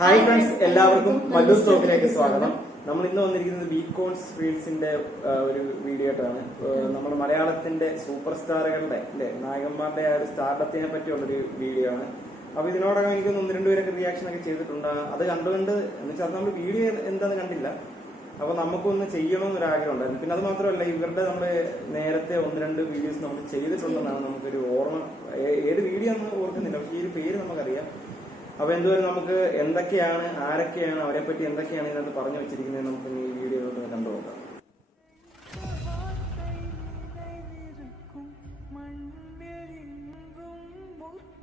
Hi friends, എല്ലാവർക്കും മല്ലൂസ് ടോക്കിലേക്ക് സ്വാഗതം. നമ്മൾ ഇന്ന് വന്നിരിക്കുന്നത് ബീകോൺസ് റീൽസിന്റെ ഒരു വീഡിയോ ആയിട്ടാണ്. നമ്മുടെ മലയാളത്തിന്റെ സൂപ്പർ സ്റ്റാറുകളുടെ നായകന്മാരുടെ ആ ഒരു സ്റ്റാർഡത്തിനെ പറ്റിയുള്ളൊരു വീഡിയോ ആണ്. അപ്പൊ ഇതിനോടകം എനിക്ക് ഒന്ന് രണ്ട് പേരൊക്കെ റിയാക്ഷൻ ഒക്കെ ചെയ്തിട്ടുണ്ട്. അത് കണ്ടുകൊണ്ട് എന്ന് വെച്ചാൽ നമ്മൾ വീഡിയോ എന്താന്ന് കണ്ടില്ല. അപ്പൊ നമുക്കൊന്ന് ചെയ്യണമെന്നൊരു ആഗ്രഹം ഉണ്ടായിരുന്നു. പിന്നെ അത് മാത്രമല്ല, ഇവരുടെ നമ്മുടെ നേരത്തെ ഒന്ന് രണ്ട് വീഡിയോസ് നമ്മൾ ചെയ്തിട്ടുണ്ടെന്നാണ് നമുക്കൊരു ഓർമ്മ. ഏത് വീഡിയോ എന്ന് ഓർക്കുന്നില്ല, പക്ഷേ ഈ ഒരു പേര് നമുക്കറിയാം. അപ്പൊ എന്തുവരെ നമുക്ക് എന്തൊക്കെയാണ്, ആരൊക്കെയാണ്, അവരെ പറ്റി എന്തൊക്കെയാണ് ഇതിനകത്ത് പറഞ്ഞു വെച്ചിരിക്കുന്നത് നമുക്ക് ഈ വീഡിയോയിലൊന്ന് കണ്ടുപോകാം.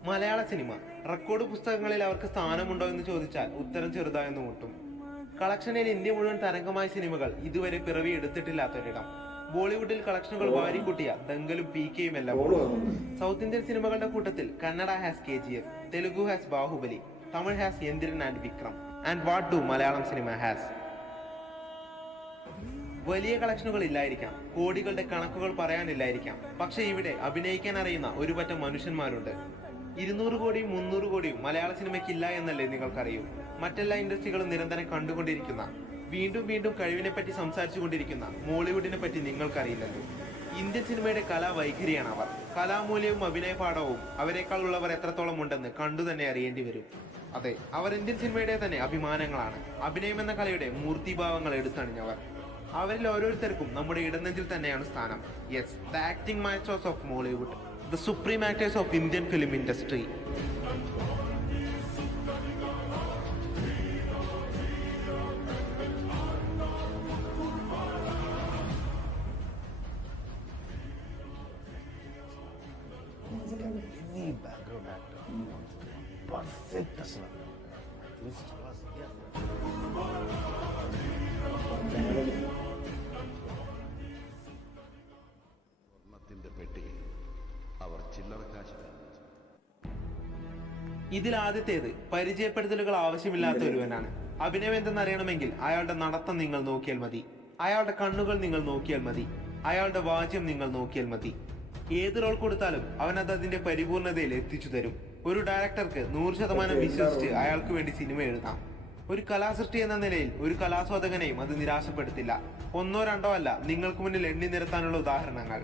മലയാള സിനിമ റെക്കോർഡ് പുസ്തകങ്ങളിൽ അവർക്ക് സ്ഥാനമുണ്ടോ എന്ന് ചോദിച്ചാൽ ഉത്തരം ചെറുതായെന്ന് മുട്ടും. കളക്ഷനിൽ ഇന്ത്യ മുഴുവൻ തരംഗമായ സിനിമകൾ ഇതുവരെ പിറവി എടുത്തിട്ടില്ലാത്തൊരിടം. ബോളിവുഡിൽ കളക്ഷനുകൾ വാരിക്കൂട്ടിയ ദംഗലും PKയും എല്ലാം. സൗത്ത് ഇന്ത്യൻ സിനിമകളുടെ കൂട്ടത്തിൽ Kannada has KGF, Telugu has Baahubali, Tamil has Enthiran and Vikram. And what do Malayalam cinema has? വലിയ കളക്ഷനുകൾ ഇല്ലായിരിക്കാം, കോടികളുടെ കണക്കുകൾ പറയാനില്ലായിരിക്കാം, പക്ഷെ ഇവിടെ അഭിനയിക്കാൻ അറിയുന്ന ഒരു പറ്റം മനുഷ്യന്മാരുണ്ട്. 200 കോടിയും 300 കോടിയും മലയാള സിനിമയ്ക്കില്ല എന്നല്ലേ നിങ്ങൾക്കറിയൂ? മറ്റെല്ലാ ഇൻഡസ്ട്രികളും നിരന്തരം കണ്ടുകൊണ്ടിരിക്കുന്ന, വീണ്ടും വീണ്ടും കഴിവിനെ പറ്റി സംസാരിച്ചു കൊണ്ടിരിക്കുന്ന മോളിവുഡിനെ പറ്റി നിങ്ങൾക്കറിയില്ലല്ലോ. ഇന്ത്യൻ സിനിമയുടെ കലാവൈഖരിയാണ് അവർ. കലാമൂല്യവും അഭിനയ പാഠവും അവരെക്കാൾ ഉള്ളവർ എത്രത്തോളം ഉണ്ടെന്ന് കണ്ടു തന്നെ അറിയേണ്ടി വരും. അതെ, അവർ ഇന്ത്യൻ സിനിമയുടെ തന്നെ അഭിമാനങ്ങളാണ്. അഭിനയം എന്ന കലയുടെ മൂർത്തിഭാവങ്ങൾ എടുത്തണിഞ്ഞവർ. അവരിൽ ഓരോരുത്തർക്കും നമ്മുടെ ഇടനെഞ്ചിൽ തന്നെയാണ് സ്ഥാനം. Yes, the acting masters of Mollywood, the supreme actors of Indian film industry. Any background actor, perfect personality. ഇതിൽ ആദ്യത്തേത് പരിചയപ്പെടുത്തലുകൾ ആവശ്യമില്ലാത്ത ഒരുവനാണ്. അഭിനയം എന്തെന്നറിയണമെങ്കിൽ അയാളുടെ നടത്തം നിങ്ങൾ നോക്കിയാൽ മതി, അയാളുടെ കണ്ണുകൾ നിങ്ങൾ നോക്കിയാൽ മതി, അയാളുടെ വാചകം നിങ്ങൾ നോക്കിയാൽ മതി. ഏത് റോൾ കൊടുത്താലും അവൻ അത് അതിന്റെ പരിപൂർണതയിൽ എത്തിച്ചു തരും. ഒരു ഡയറക്ടർക്ക് 100% വിശ്വസിച്ച് അയാൾക്ക് വേണ്ടി സിനിമ എഴുതാം. ഒരു കലാസൃഷ്ടി എന്ന നിലയിൽ ഒരു കലാസ്വാദകനെയും അത് നിരാശപ്പെടുത്തില്ല. ഒന്നോ രണ്ടോ അല്ല, നിങ്ങൾക്ക് മുന്നിൽ എണ്ണി നിരത്താനുള്ള ഉദാഹരണങ്ങൾ.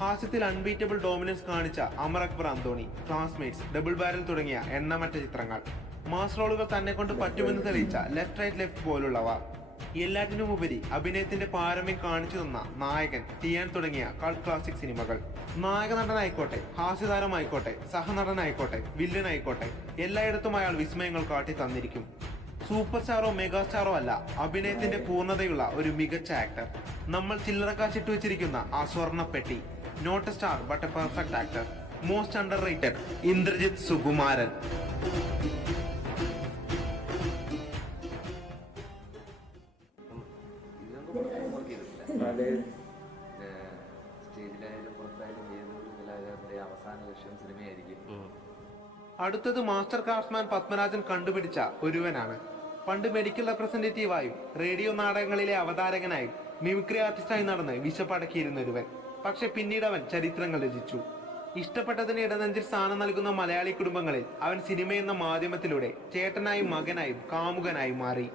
ഹാസ്യത്തിൽ അൺബീറ്റബിൾ ഡോമിനൻസ് കാണിച്ച Amar Akbar Anthony, classmates, double barrel തുടങ്ങിയ എണ്ണമറ്റ ചിത്രങ്ങൾ. മാസ് റോളുകൾ തന്നെ കൊണ്ട് പറ്റുമെന്ന് തെളിയിച്ച ലെഫ്റ്റ് റൈറ്റ് ലെഫ്റ്റ് പോലുള്ളവ. എല്ലാറ്റിനുമുപരി അഭിനയത്തിന്റെ പാരമ്യം കാണിച്ചു തന്ന നായകൻ, ടിയാൻ തുടങ്ങിയ കൾട്ട് ക്ലാസിക് സിനിമകൾ. നായക നടനായിക്കോട്ടെ, ഹാസ്യതാരമായിക്കോട്ടെ, സഹനടനായിക്കോട്ടെ, വില്ലനായിക്കോട്ടെ, എല്ലായിടത്തും അയാൾ വിസ്മയങ്ങൾ കാട്ടി തന്നിരിക്കും. സൂപ്പർ സ്റ്റാറോ മെഗാ സ്റ്റാറോ അല്ല, അഭിനയത്തിന്റെ പൂർണ്ണതയുള്ള ഒരു മികച്ച ആക്ടർ. നമ്മൾ ചില്ലറക്കാശിട്ട് വെച്ചിരിക്കുന്ന ആ സ്വർണ്ണപ്പെട്ടി. Not a star but a perfect actor. Most underrated Indrajith Sukumaran. അടുത്തത് മാസ്റ്റർ ക്രാഫ്റ്റ്മാൻ പത്മരാജൻ കണ്ടുപിടിച്ച ഒരുവനാണ്. പണ്ട് മെഡിക്കൽ റെപ്രസെന്റേറ്റീവായും റേഡിയോ നാടകങ്ങളിലെ അവതാരകനായും മിമിക്രി ആർട്ടിസ്റ്റായി നടന്ന് വിശപ്പടക്കിയിരുന്ന ഒരുവൻ. പക്ഷെ പിന്നീട് അവൻ ചരിത്രങ്ങൾ രചിച്ചു. ഇഷ്ടപ്പെട്ടതിന് ഇടനെഞ്ചിൽ സ്ഥാനം നൽകുന്ന മലയാളി കുടുംബങ്ങളിൽ അവൻ സിനിമയെന്ന മാധ്യമത്തിലൂടെ ചേട്ടനായും മകനായും കാമുകനായും മാറി.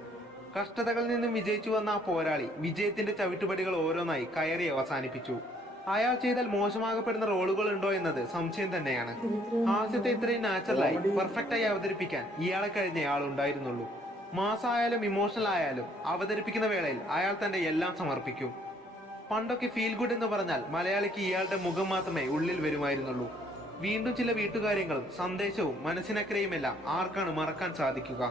കഷ്ടതകളിൽ നിന്നും വിജയിച്ചു വന്ന ആ പോരാളി വിജയത്തിന്റെ ചവിട്ടുപടികൾ ഓരോന്നായി കയറി അവസാനിപ്പിച്ചു. അയാൾ ചെയ്താൽ മോശമാകപ്പെടുന്ന റോളുകൾ ഉണ്ടോ എന്നത് സംശയം തന്നെയാണ്. ഹാസ്യത്തെ ഇത്രയും നാച്ചുറലായി പെർഫെക്റ്റായി അവതരിപ്പിക്കാൻ ഇയാളെ കഴിഞ്ഞ ആൾ ഉണ്ടായിരുന്നുള്ളൂ. മാസായാലും ഇമോഷണൽ ആയാലും അവതരിപ്പിക്കുന്ന വേളയിൽ അയാൾ തന്റെ എല്ലാം സമർപ്പിക്കും. പണ്ടൊക്കെ ഫീൽ ഗുഡ് എന്ന് പറഞ്ഞാൽ മലയാളിക്ക് ഇയാളുടെ മുഖം മാത്രമേ ഉള്ളിൽ വരുമായിരുന്നുള്ളൂ. വീണ്ടും ചില വീട്ടുകാര്യങ്ങളും സന്ദേശവും മനസ്സിനക്കരയുമെല്ലാം ആർക്കാണ് മറക്കാൻ സാധിക്കുക?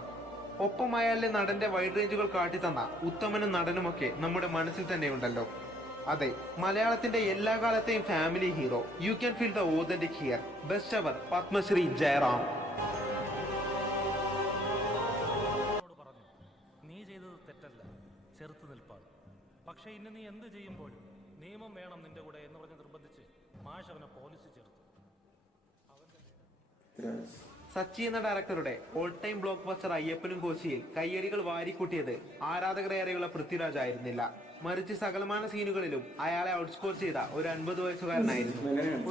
ഒപ്പം അയാളിലെ നടന്റെ വൈഡ് റേഞ്ചുകൾ കാട്ടിത്തന്ന ഉത്തമനും നടനുമൊക്കെ നമ്മുടെ മനസ്സിൽ തന്നെ ഉണ്ടല്ലോ. അതെ, മലയാളത്തിന്റെ എല്ലാ കാലത്തെയും family hero. You can feel the authentic here. Best ever Padmashri Jayaram. നീ ചെയ്തത് തെറ്റല്ല, ചെറുത്തു നിൽപ്പാണ്. പക്ഷെ ഇന്ന് നീ എന്ത് ചെയ്യുമ്പോഴും നിയമം വേണം നിന്റെ കൂടെ എന്ന് പറഞ്ഞ് നിർബന്ധിച്ച് മാഷ് അവനെ പോലീസിൽ ചേർത്തു. സച്ചി എന്ന ഡയറക്ടറുടെ ഓൾ ടൈം ബ്ലോക്ക് ബസ്റ്റർ അയ്യപ്പനും കോശിയിൽ കയ്യടികൾ വാരിക്കൂട്ടിയത് ആരാധകരേറെയുള്ള പൃഥ്വിരാജ് ആയിരുന്നില്ല. മറിച്ച് സകലമാന സീനുകളിലും അയാളെ ഔട്ട്സ്കോർ ചെയ്ത ഒരു 50 വയസ്സുകാരനായിരുന്നു.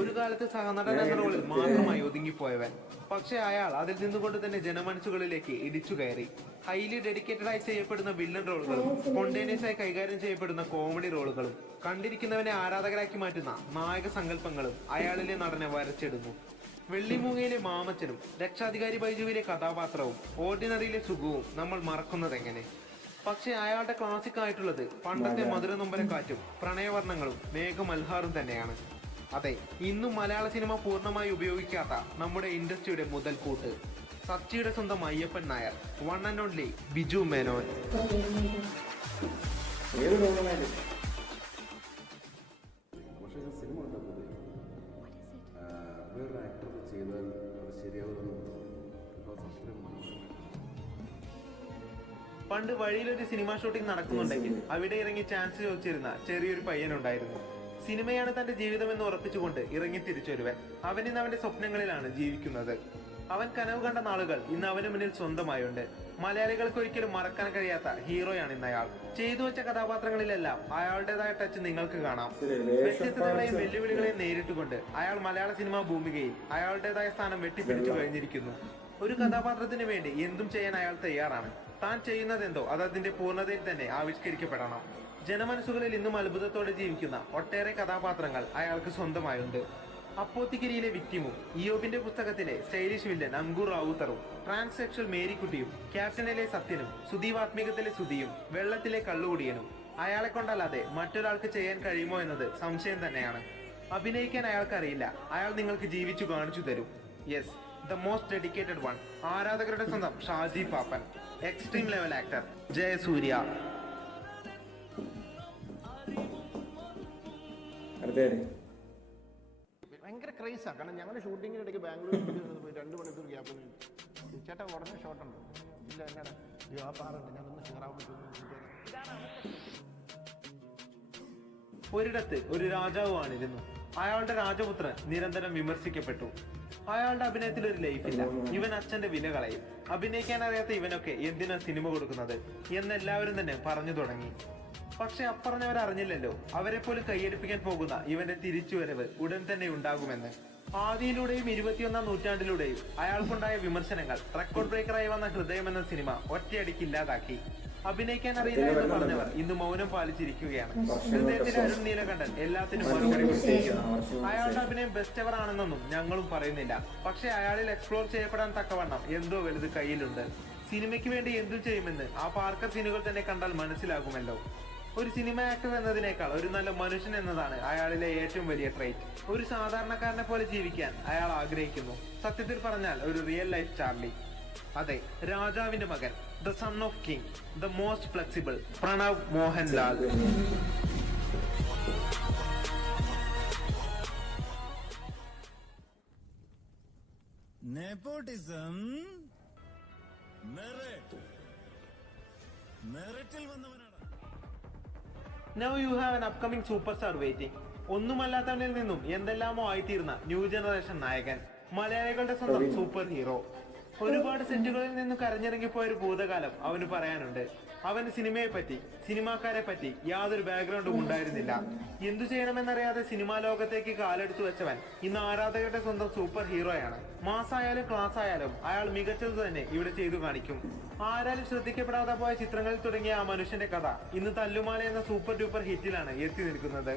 ഒരു കാലത്ത് സഹനടൻ എന്ന റോളിൽ മാത്രമായി ഒതുങ്ങിപ്പോയവൻ. പക്ഷെ അയാൾ അതിൽ നിന്നുകൊണ്ട് തന്നെ ജനമനസ്സുകളിലേക്ക് ഇടിച്ചു കയറി. ഹൈലി ഡെഡിക്കേറ്റഡ് ആയി ചെയ്യപ്പെടുന്ന വില്ലൻ റോളുകളും സ്പോണ്ടേനിയസ് ആയി കൈകാര്യം ചെയ്യപ്പെടുന്ന കോമഡി റോളുകളും കണ്ടിരിക്കുന്നവനെ ആരാധകരാക്കി മാറ്റുന്ന നായക സങ്കല്പങ്ങളും അയാളിലെ നടനെ വരച്ചിടുന്നു. വെള്ളിമൂങ്ങയിലെ മാമച്ചനും രക്ഷാധികാരി ബൈജുവിലെ കഥാപാത്രവും ഓർഡിനറിയിലെ സുഖവും നമ്മൾ മറക്കുന്നതെങ്ങനെ? പക്ഷെ അയാളുടെ ക്ലാസിക് ആയിട്ടുള്ളത് പണ്ടത്തെ മധുരനൊമ്പരക്കാറ്റും പ്രണയവർണ്ണങ്ങളും മേഘമൽഹാറും തന്നെയാണ്. അതെ, ഇന്നും മലയാള സിനിമ പൂർണ്ണമായി ഉപയോഗിക്കാത്ത നമ്മുടെ ഇൻഡസ്ട്രിയുടെ മുതൽക്കൂട്ട്, സച്ചിയുടെ സ്വന്തം Ayyappan Nair, one and only Biju Menon. Cinema ഉണ്ടാക്കുന്നത് വേറൊരു ആക്ടർ ചെയ്താൽ അത് ശരിയാവുമെന്ന് പണ്ട് വഴിയിലൊരു സിനിമ ഷൂട്ടിംഗ് നടക്കുന്നുണ്ടെങ്കിൽ അവിടെ ഇറങ്ങി ചാൻസ് ചോദിച്ചിരുന്ന ചെറിയൊരു പയ്യനുണ്ടായിരുന്നു. സിനിമയാണ് തന്റെ ജീവിതമെന്ന് ഉറപ്പിച്ചുകൊണ്ട് ഇറങ്ങി തിരിച്ചൊരുവൻ. അവൻ ഇന്ന് അവന്റെ സ്വപ്നങ്ങളിലാണ് ജീവിക്കുന്നത്. അവൻ കനവ് കണ്ട നാളുകൾ ഇന്ന് അവന് മുന്നിൽ സ്വന്തമായുണ്ട്. മലയാളികൾക്ക് ഒരിക്കലും മറക്കാൻ കഴിയാത്ത ഹീറോയാണ് ഇന്ന് അയാൾ. ചെയ്തു വെച്ച കഥാപാത്രങ്ങളിലെല്ലാം അയാളുടേതായ ടച്ച് നിങ്ങൾക്ക് കാണാം. വ്യത്യസ്തതകളെയും വെല്ലുവിളികളെയും നേരിട്ടുകൊണ്ട് അയാൾ മലയാള സിനിമാ ഭൂമികയിൽ അയാളുടേതായ സ്ഥാനം വെട്ടിപ്പിടിച്ചു കഴിഞ്ഞിരിക്കുന്നു. ഒരു കഥാപാത്രത്തിന് വേണ്ടി എന്തും ചെയ്യാൻ അയാൾ തയ്യാറാണ്. താൻ ചെയ്യുന്നതെന്തോ അത് അതിന്റെ പൂർണ്ണതയിൽ തന്നെ ആവിഷ്കരിക്കപ്പെടണം. ജനമനസ്സുകളിൽ ഇന്നും അത്ഭുതത്തോടെ ജീവിക്കുന്ന ഒട്ടേറെ കഥാപാത്രങ്ങൾ അയാൾക്ക് സ്വന്തമായുണ്ട്. അപ്പോത്തിക്കിരിയിലെ വിക്ടിമും, ഇയോബിന്റെ പുസ്തകത്തിലെ സ്റ്റൈലിഷ് വില്ലൻ അങ്കൂർ റാവുത്തറും, ട്രാൻസ്സെക്ഷൽ മേരിക്കുട്ടിയും, ക്യാപ്റ്റനിലെ സത്യനും, സുധീവാത്മികത്തിലെ സുധിയും, വെള്ളത്തിലെ കള്ളുകുടിയനും അയാളെ കൊണ്ടല്ലാതെ മറ്റൊരാൾക്ക് ചെയ്യാൻ കഴിയുമോ എന്നത് സംശയം തന്നെയാണ്. അഭിനയിക്കാൻ അയാൾക്കറിയില്ല, അയാൾ നിങ്ങൾക്ക് ജീവിച്ചു കാണിച്ചു തരും. Yes, the most dedicated one, ആരാധകരുടെ സ്വന്തം ഷാജി പാപ്പൻ, എക്സ്ട്രീം ലെവൽ ആക്ടർ ജയസൂര്യ. ഭയങ്കര ക്രൈസാണ്. കാരണം ഞങ്ങളുടെ ഷൂട്ടിങ്ങിന് ഇടയ്ക്ക് ബാംഗ്ലൂരിൽ പോയി 2 മണിക്കൂർ ഗ്യാപ്പിന് ചേട്ടാ ഉടനെ ഷോട്ടുണ്ട്. ഇല്ല എന്നാണ് ആ പാറുണ്ട്, ഞാനൊന്ന് ഷെയറാൻ പറ്റുന്നു. ഒരിടത്ത് ഒരു രാജാവ് ആണിരുന്നു. അയാളുടെ രാജപുത്രൻ നിരന്തരം വിമർശിക്കപ്പെട്ടു. അയാളുടെ അഭിനയത്തിൽ ഒരു ലൈഫില്ല, ഇവൻ അച്ഛന്റെ വില കളയും, അഭിനയിക്കാൻ അറിയാത്ത ഇവനൊക്കെ എന്തിനാ സിനിമ കൊടുക്കുന്നത് എന്നെല്ലാവരും തന്നെ പറഞ്ഞു തുടങ്ങി. പക്ഷെ അപ്പറഞ്ഞവരറിഞ്ഞില്ലല്ലോ അവരെ പോലും കൈയടിപ്പിക്കാൻ പോകുന്ന ഇവന്റെ തിരിച്ചുവരവ് ഉടൻ തന്നെ ഉണ്ടാകുമെന്ന്. ആദിയിലൂടെയും 21ാം നൂറ്റാണ്ടിലൂടെയും അയാൾക്കുണ്ടായ വിമർശനങ്ങൾ റെക്കോർഡ് ബ്രേക്കറായി വന്ന ഹൃദയം എന്ന സിനിമ ഒറ്റയടിക്ക് ഇല്ലാതാക്കി. അഭിനയിക്കാൻ അറിയില്ല എന്ന് പറഞ്ഞവർ ഇന്ന് മൗനം പാലിച്ചിരിക്കുകയാണ്. ഹൃദയത്തിലെ അരുൺ നീലകണ്ഠൻ എല്ലാത്തിനും മറുപടി കൊടുത്തിരിക്കുന്നു. അയാളുടെ അഭിനയം ബെസ്റ്റ് എവർ ആണെന്നൊന്നും ഞങ്ങളും പറയുന്നില്ല. പക്ഷെ അയാളിൽ എക്സ്പ്ലോർ ചെയ്യപ്പെടാൻ തക്കവണ്ണം എന്തോ വലുത് കയ്യിലുണ്ട്. സിനിമയ്ക്ക് വേണ്ടി എന്തും ചെയ്യുമെന്ന് ആ പാർക്കർ സീനുകൾ തന്നെ കണ്ടാൽ മനസ്സിലാകുമല്ലോ. ഒരു സിനിമ ആക്ടർ എന്നതിനേക്കാൾ ഒരു നല്ല മനുഷ്യൻ എന്നതാണ് അയാളിലെ ഏറ്റവും വലിയ ട്രൈറ്റ്. ഒരു സാധാരണക്കാരനെ പോലെ ജീവിക്കാൻ അയാൾ ആഗ്രഹിക്കുന്നു. സത്യത്തിൽ പറഞ്ഞാൽ ഒരു റിയൽ ലൈഫ് ചാർലി. അതെ, രാജാവിന്റെ മകൻ, the son of king, the most flexible, Pranav Mohanlal. Nepotism മെറിറ്റിൽ വന്നവനാണ്. Now you have an upcoming superstar waiting. ഒന്നുമല്ലാത്തവനിൽ നിന്നും എന്തെല്ലാമോ ആയിത്തീർന്ന ന്യൂ ജനറേഷൻ നായകൻ, മലയാളികളുടെ സ്വന്തം സൂപ്പർ ഹീറോ. ഒരുപാട് സെറ്റുകളിൽ നിന്നും കരഞ്ഞിറങ്ങിപ്പോയ ഒരു ഭൂതകാലം അവന് പറയാനുണ്ട്. അവന് സിനിമയെ പറ്റി, സിനിമാക്കാരെ പറ്റി യാതൊരു ബാക്ക്ഗ്രൗണ്ടും ഉണ്ടായിരുന്നില്ല. എന്തു ചെയ്യണമെന്നറിയാതെ സിനിമാ ലോകത്തേക്ക് കാലെടുത്തു വെച്ചവൻ ഇന്ന് ആരാധകരുടെ സ്വന്തം സൂപ്പർ ഹീറോയാണ്. മാസായാലും ക്ലാസ് ആയാലും അയാൾ മികച്ചത് തന്നെ ഇവിടെ ചെയ്തു കാണിക്കും. ആരാലും ശ്രദ്ധിക്കപ്പെടാതെ പോയ ചിത്രങ്ങളിൽ തുടങ്ങിയ ആ മനുഷ്യന്റെ കഥ ഇന്ന് തല്ലുമാല എന്ന സൂപ്പർ ഡ്യൂപ്പർ ഹിറ്റിലാണ് എത്തി നിൽക്കുന്നത്.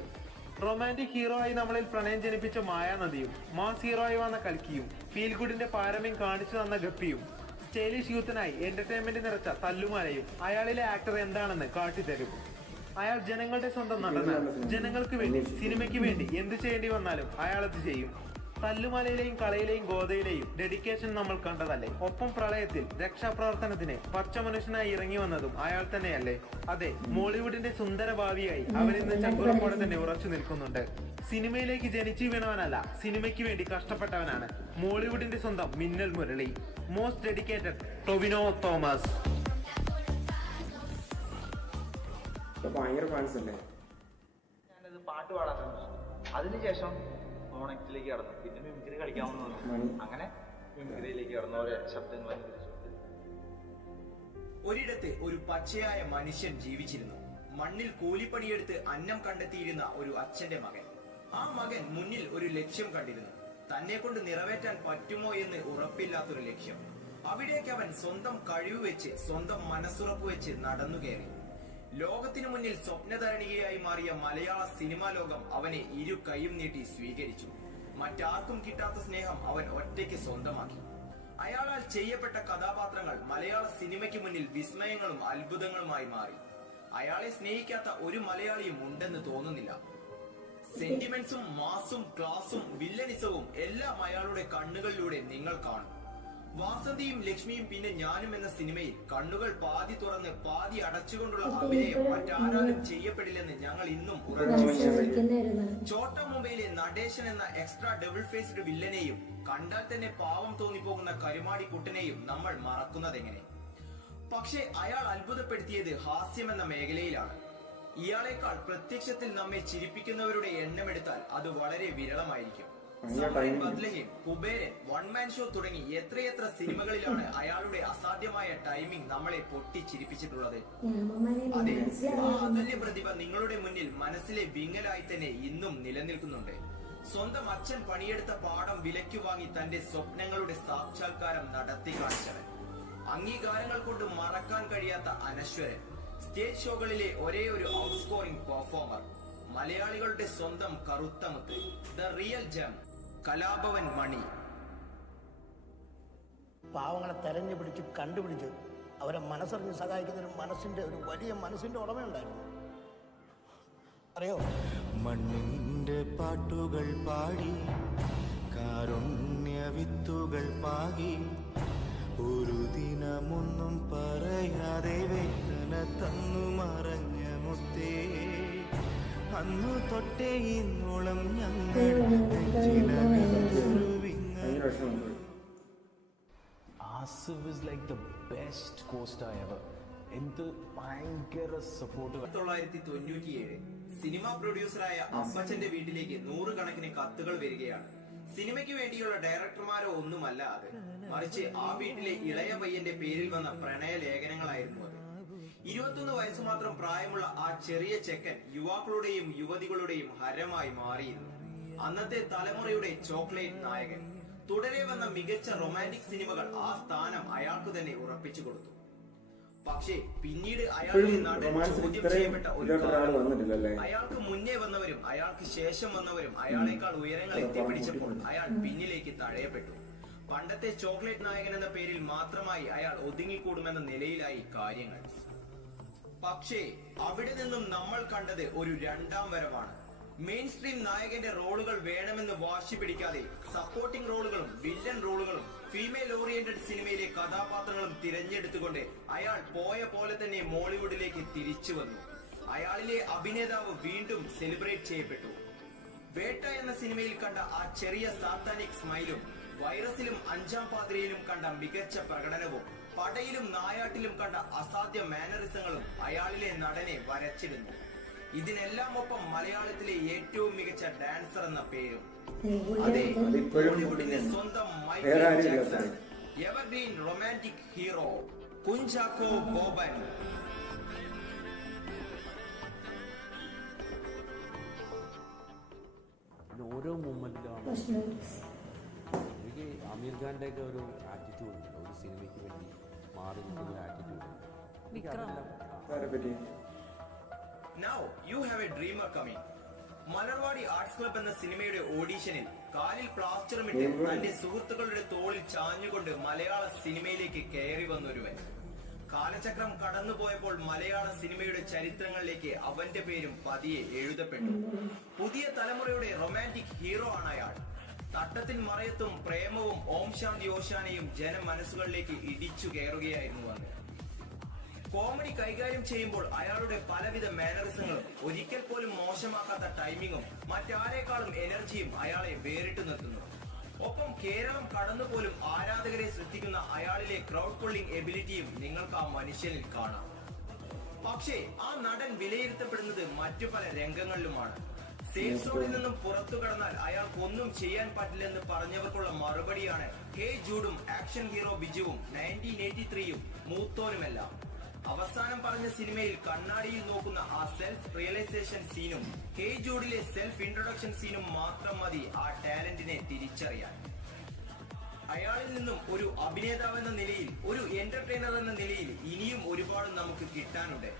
റൊമാൻറ്റിക് ഹീറോ ആയി നമ്മളിൽ പ്രണയം ജനിപ്പിച്ച മായാനദിയും, മാസ് ഹീറോ ആയി വന്ന കൽക്കിയും, ഫീൽ ഗുഡിന്റെ പാരമ്യം കാണിച്ചു തന്ന ഗപ്പിയും, സ്റ്റൈലിഷ് യൂത്തിനായി എന്റർടൈൻമെന്റ് നിറച്ച തല്ലുമാലയും അയാളിലെ ആക്ടർ എന്താണെന്ന് കാട്ടിത്തരും. അയാൾ ജനങ്ങളുടെ സ്വന്തം നടനാണ്. ജനങ്ങൾക്ക് വേണ്ടി, സിനിമയ്ക്ക് വേണ്ടി എന്ത് ചെയ്യേണ്ടി വന്നാലും അയാളത് ചെയ്യും. തല്ലുമലയിലെയും കളയിലെയും ഗോതയിലെയും ഡെഡിക്കേഷൻ നമ്മൾ കണ്ടതല്ലേ. ഒപ്പം പ്രളയത്തിൽ രക്ഷാപ്രവർത്തനത്തിന് പച്ച മനുഷ്യനായി ഇറങ്ങി വന്നതും അയാൾ തന്നെയല്ലേ. അതെ, മോളിവുഡിന്റെ സുന്ദര ഭാവിയായി അവൻ ഇന്ന് ചങ്കുറപ്പോടെ തന്നെ ഉറച്ചു നിൽക്കുന്നുണ്ട്. സിനിമയിലേക്ക് ജനിച്ചു വീണവനല്ല, സിനിമയ്ക്ക് വേണ്ടി കഷ്ടപ്പെട്ടവനാണ് മോളിവുഡിന്റെ സ്വന്തം മിന്നൽ മുരളി. Most dedicated Tovino Thomas. ഭയങ്കര ഫാൻസ് അല്ലേ. ഞാനത് പാട്ട് പാടാൻ അതിനുശേഷം ഫോണക്റ്റിലേക്ക് കടന്നു. പിന്നെ മിമിക്രി കളിക്കാമെന്ന് തോന്നി. അങ്ങനെ മിമിക്രിയിലേക്ക് കടന്നവരെ ശബ്ദങ്ങൾ ഒരിടത്ത് ഒരു പച്ചയായ മനുഷ്യൻ ജീവിച്ചിരുന്നു. മണ്ണിൽ കൂലിപ്പണിയെടുത്ത് അന്നം കണ്ടെത്തിയിരുന്ന ഒരു അച്ഛന്റെ മകൻ. ആ മകൻ മുന്നിൽ ഒരു ലക്ഷ്യം കണ്ടിരുന്നു. തന്നെ കൊണ്ട് നിറവേറ്റാൻ പറ്റുമോ എന്ന് ഉറപ്പില്ലാത്തൊരു ലക്ഷ്യം. അവിടേക്ക് അവൻ സ്വന്തം കഴിവ് വെച്ച്, സ്വന്തം മനസ്സുറപ്പ് വെച്ച് നടന്നു കയറി. ലോകത്തിനു മുന്നിൽ സ്വപ്നധരണികയായി മാറിയ മലയാള സിനിമാ ലോകം അവനെ ഇരു കൈയും നീട്ടി സ്വീകരിച്ചു. മറ്റാർക്കും കിട്ടാത്ത സ്നേഹം അവൻ ഒറ്റയ്ക്ക് സ്വന്തമാക്കി. അയാളാൽ ചെയ്യപ്പെട്ട കഥാപാത്രങ്ങൾ മലയാള സിനിമയ്ക്ക് മുന്നിൽ വിസ്മയങ്ങളും അത്ഭുതങ്ങളുമായി മാറി. അയാളെ സ്നേഹിക്കാത്ത ഒരു മലയാളിയും ഉണ്ടെന്ന് തോന്നുന്നില്ല. സെന്റിമെന്റ്സും മാസും ക്ലാസും വില്ലനിസവും എല്ലാം അയാളുടെ കണ്ണുകളിലൂടെ നിങ്ങൾ കാണും. വാസന്തിയും ലക്ഷ്മിയും പിന്നെ ഞാനും എന്ന സിനിമയിൽ കണ്ണുകൾ പാതി തുറന്ന് പാതി അടച്ചുകൊണ്ടുള്ള അഭിനയം മറ്റാരും ചെയ്യപ്പെടില്ലെന്ന് ഞങ്ങൾ ഇന്നും ഉറച്ചു വിശ്വസിക്കുന്നു. ചോട്ട മുംബൈയിലെ നടേശൻ എന്ന എക്സ്ട്രാ ഡബിൾ ഫേസ്ഡ് വില്ലനെയും കണ്ടാൽ തന്നെ പാവം തോന്നിപ്പോകുന്ന കരുമാടി കുട്ടനെയും നമ്മൾ മറക്കുന്നതെങ്ങനെ? പക്ഷേ അയാൾ അത്ഭുതപ്പെടുത്തിയത് ഹാസ്യം എന്ന മേഖലയിലാണ്. ഇയാളെക്കാൾ പ്രത്യക്ഷത്തിൽ നമ്മെ ചിരിപ്പിക്കുന്നവരുടെ എണ്ണമെടുത്താൽ അത് വളരെ വിരളമായിരിക്കും. ബദ്ലഹീം, കുബേരൻ, വൺ മാൻ ഷോ തുടങ്ങി എത്രയെത്ര സിനിമകളിലാണ് അയാളുടെ അസാധ്യമായ ടൈമിംഗ് നമ്മളെ പൊട്ടിച്ചിരിപ്പിച്ചിട്ടുള്ളത്. അതെ, ആ അതുല്യ പ്രതിഭ നിങ്ങളുടെ മുന്നിൽ മനസ്സിലെ വിങ്ങലായി തന്നെ ഇന്നും നിലനിൽക്കുന്നുണ്ട്. സ്വന്തം അച്ഛൻ പണിയെടുത്ത പാഠം വിലയ്ക്ക് വാങ്ങി തന്റെ സ്വപ്നങ്ങളുടെ സാക്ഷാത്കാരം നടത്തി കാണിച്ചവൻ. അംഗീകാരങ്ങൾ കൊണ്ട് മറക്കാൻ കഴിയാത്ത അനശ്വരൻ. സ്റ്റേജ് ഷോകളിലെ ഒരേ ഒരു ഔട്ട് സ്കോറിംഗ് പെർഫോമർ. മലയാളികളുടെ സ്വന്തം കറുത്തമുത്ത്, ദ റിയൽ ജം, കലാഭവൻ മണി. പാവങ്ങളെ തെരഞ്ഞു പിടിച്ച് കണ്ടുപിടിച്ച് അവരെ മനസ്സറിഞ്ഞ് സഹായിക്കുന്ന ഒരു വലിയ മനസ്സിന്റെ ഉടമയുണ്ടായിരുന്നു. അറിയോ? മണ്ണിന്റെ പാട്ടുകൾ പാടി കാരുണ്യ വിത്തുകൾ പാകി ഒരു ദിനമൊന്നും പറയാതെ വേദന തന്നു മറഞ്ഞ മുത്തേ, അന്നു തൊട്ടേ ഇന്നോളം ഞങ്ങൾ Asif is like the best co-star ever. എന്ത് ഭയങ്കര സപ്പോർട്ട്. 1997 സിനിമാ പ്രൊഡ്യൂസറായ അപ്പച്ചന്റെ വീട്ടിലേക്ക് 100 കണക്കിന് കത്തുകൾ വരികയാണ്. സിനിമയ്ക്ക് വേണ്ടിയുള്ള ഡയറക്ടർമാരോ ഒന്നുമല്ല അത്, മറിച്ച് ആ വീട്ടിലെ ഇളയ പയ്യന്റെ പേരിൽ വന്ന പ്രണയ ലേഖനങ്ങളായിരുന്നു അത്. 21 വയസ്സ് മാത്രം പ്രായമുള്ള ആ ചെറിയ ചെക്കൻ യുവാക്കളുടെയും യുവതികളുടെയും ഹരമായി മാറിയിരുന്നു. അന്നത്തെ തലമുറയുടെ ചോക്ലേറ്റ് നായകൻ. തുടരെ വന്ന മികച്ച റൊമാന്റിക് സിനിമകൾ ആ സ്ഥാനം അയാൾക്ക് തന്നെ ഉറപ്പിച്ചു കൊടുത്തു. പക്ഷേ പിന്നീട് അയാളുടെ നടൻ ചോദ്യം ചെയ്യപ്പെട്ട ഒരു കാര്യം, അയാൾക്ക് മുന്നേ വന്നവരും അയാൾക്ക് ശേഷം വന്നവരും അയാളെക്കാൾ ഉയരങ്ങൾ എത്തിപ്പിടിച്ചപ്പോൾ അയാൾ പിന്നിലേക്ക് തഴയപ്പെട്ടു. പണ്ടത്തെ ചോക്ലേറ്റ് നായകൻ എന്ന പേരിൽ മാത്രമായി അയാൾ ഒതുങ്ങിക്കൂടുമെന്ന നിലയിലായി കാര്യങ്ങൾ. പക്ഷേ അവിടെ നിന്നും നമ്മൾ കണ്ടത് ഒരു രണ്ടാം വരവാണ്. മെയിൻ സ്ട്രീം നായകന്റെ റോളുകൾ വേണമെന്ന് വാശി പിടിക്കാതെ സപ്പോർട്ടിംഗ് റോളുകളും വില്ലൻ റോളുകളും ഫീമെയിൽ ഓറിയന്റഡ് സിനിമയിലെ കഥാപാത്രങ്ങളും തിരഞ്ഞെടുത്തുകൊണ്ട് അയാൾ പോയ പോലെ തന്നെ മോളിവുഡിലേക്ക് തിരിച്ചു വന്നു. അയാളിലെ അഭിനേതാവ് വീണ്ടും സെലിബ്രേറ്റ് ചെയ്യപ്പെട്ടു. വേട്ട എന്ന സിനിമയിൽ കണ്ട ആ ചെറിയ സാത്താനിക് സ്മൈലും, വൈറസിലും അഞ്ചാം പാതിരയിലും കണ്ട മികച്ച പ്രകടനവും, പടയിലും നായാട്ടിലും കണ്ട അസാധ്യ മാനറിസങ്ങളും അയാളിലെ നടനെ വരച്ചിരുന്നു. ഇതിനെല്ലാം ഒപ്പം മലയാളത്തിലെ ഏറ്റവും മികച്ച ഡാൻസർ എന്ന പേരും. അതെ, ബോളിവുഡിന്റെ സ്വന്തം Michael Jackson, evergreen romantic hero Kunchacko Boban. ഓരോ മൂമെന്റിലാണ് എനിക്ക് ആമീർ ഖാന്റെ ഒക്കെ ഒരു ആറ്റിറ്റ്യൂഡ് ഉണ്ട്, ഒരു സിനിമയ്ക്ക് വേണ്ടി മാറി നിൽക്കുന്ന ഒരു attitude. Now you have a dreamer coming. Malarvadi arts club എന്ന സിനിമയുടെ ഓഡീഷനിൽ കാലിൽ പ്ലാസ്റ്ററുമിട്ട് തന്റെ സുഹൃത്തുക്കളുടെ തോളിൽ ചാഞ്ഞുകൊണ്ട് മലയാള സിനിമയിലേക്ക് കയറി വന്നൊരുവൻ. കാലചക്രം കടന്നുപോയപ്പോൾ മലയാള സിനിമയുടെ ചരിത്രങ്ങളിലേക്ക് അവന്റെ പേരും പതിയെ എഴുതപ്പെട്ടു. പുതിയ തലമുറയുടെ റൊമാന്റിക് ഹീറോ ആണ് അയാൾ. തട്ടത്തിൻ മറയത്തും പ്രേമവും ഓം ശാന്തി ഓശാനയും ജനമനസ്സുകളിലേക്ക് ഇടിച്ചു കയറുകയായിരുന്നു അന്ന്. കോമഡി കൈകാര്യം ചെയ്യുമ്പോൾ അയാളുടെ പലവിധ മാനറിസങ്ങളും ഒരിക്കൽ പോലും മോശമാക്കാത്ത ടൈമിങ്ങും മറ്റാരേക്കാളും എനർജിയും അയാളെ വേറിട്ടു നിർത്തുന്നു. ഒപ്പം കേരളം കടന്നുപോലും ആരാധകരെ സൃഷ്ടിക്കുന്ന അയാളിലെ ക്രൗഡ് പുള്ളിംഗ് എബിലിറ്റിയും നിങ്ങൾക്ക് ആ മനുഷ്യനിൽ കാണാം. പക്ഷേ ആ നടൻ വിലയിരുത്തപ്പെടുന്നത് മറ്റു പല രംഗങ്ങളിലുമാണ്. സേഫ് സോണിൽ നിന്നും പുറത്തു കടന്നാൽ അയാൾക്കൊന്നും ചെയ്യാൻ പറ്റില്ലെന്ന് പറഞ്ഞവർക്കുള്ള മറുപടിയാണ് ഹേ ജൂഡും ആക്ഷൻ ഹീറോ ബിജുവും 1983യും മൂത്തോനുമെല്ലാം. അവസാനം പറഞ്ഞ സിനിമയിൽ കണ്ണാടിയിൽ നോക്കുന്ന ആ സെൽഫ് റിയലൈസേഷൻ സീനും ഹേ ജൂഡിലെ സെൽഫ് ഇൻട്രൊഡക്ഷൻ സീനും മാത്രം മതി ആ ടാലന്റിനെ തിരിച്ചറിയാൻ. അയാളിൽ നിന്നും ഒരു അഭിനേതാവെന്ന നിലയിൽ, ഒരു എന്റർടൈനർ എന്ന നിലയിൽ ഇനിയും ഒരുപാട് നമുക്ക് കിട്ടാനുണ്ട്.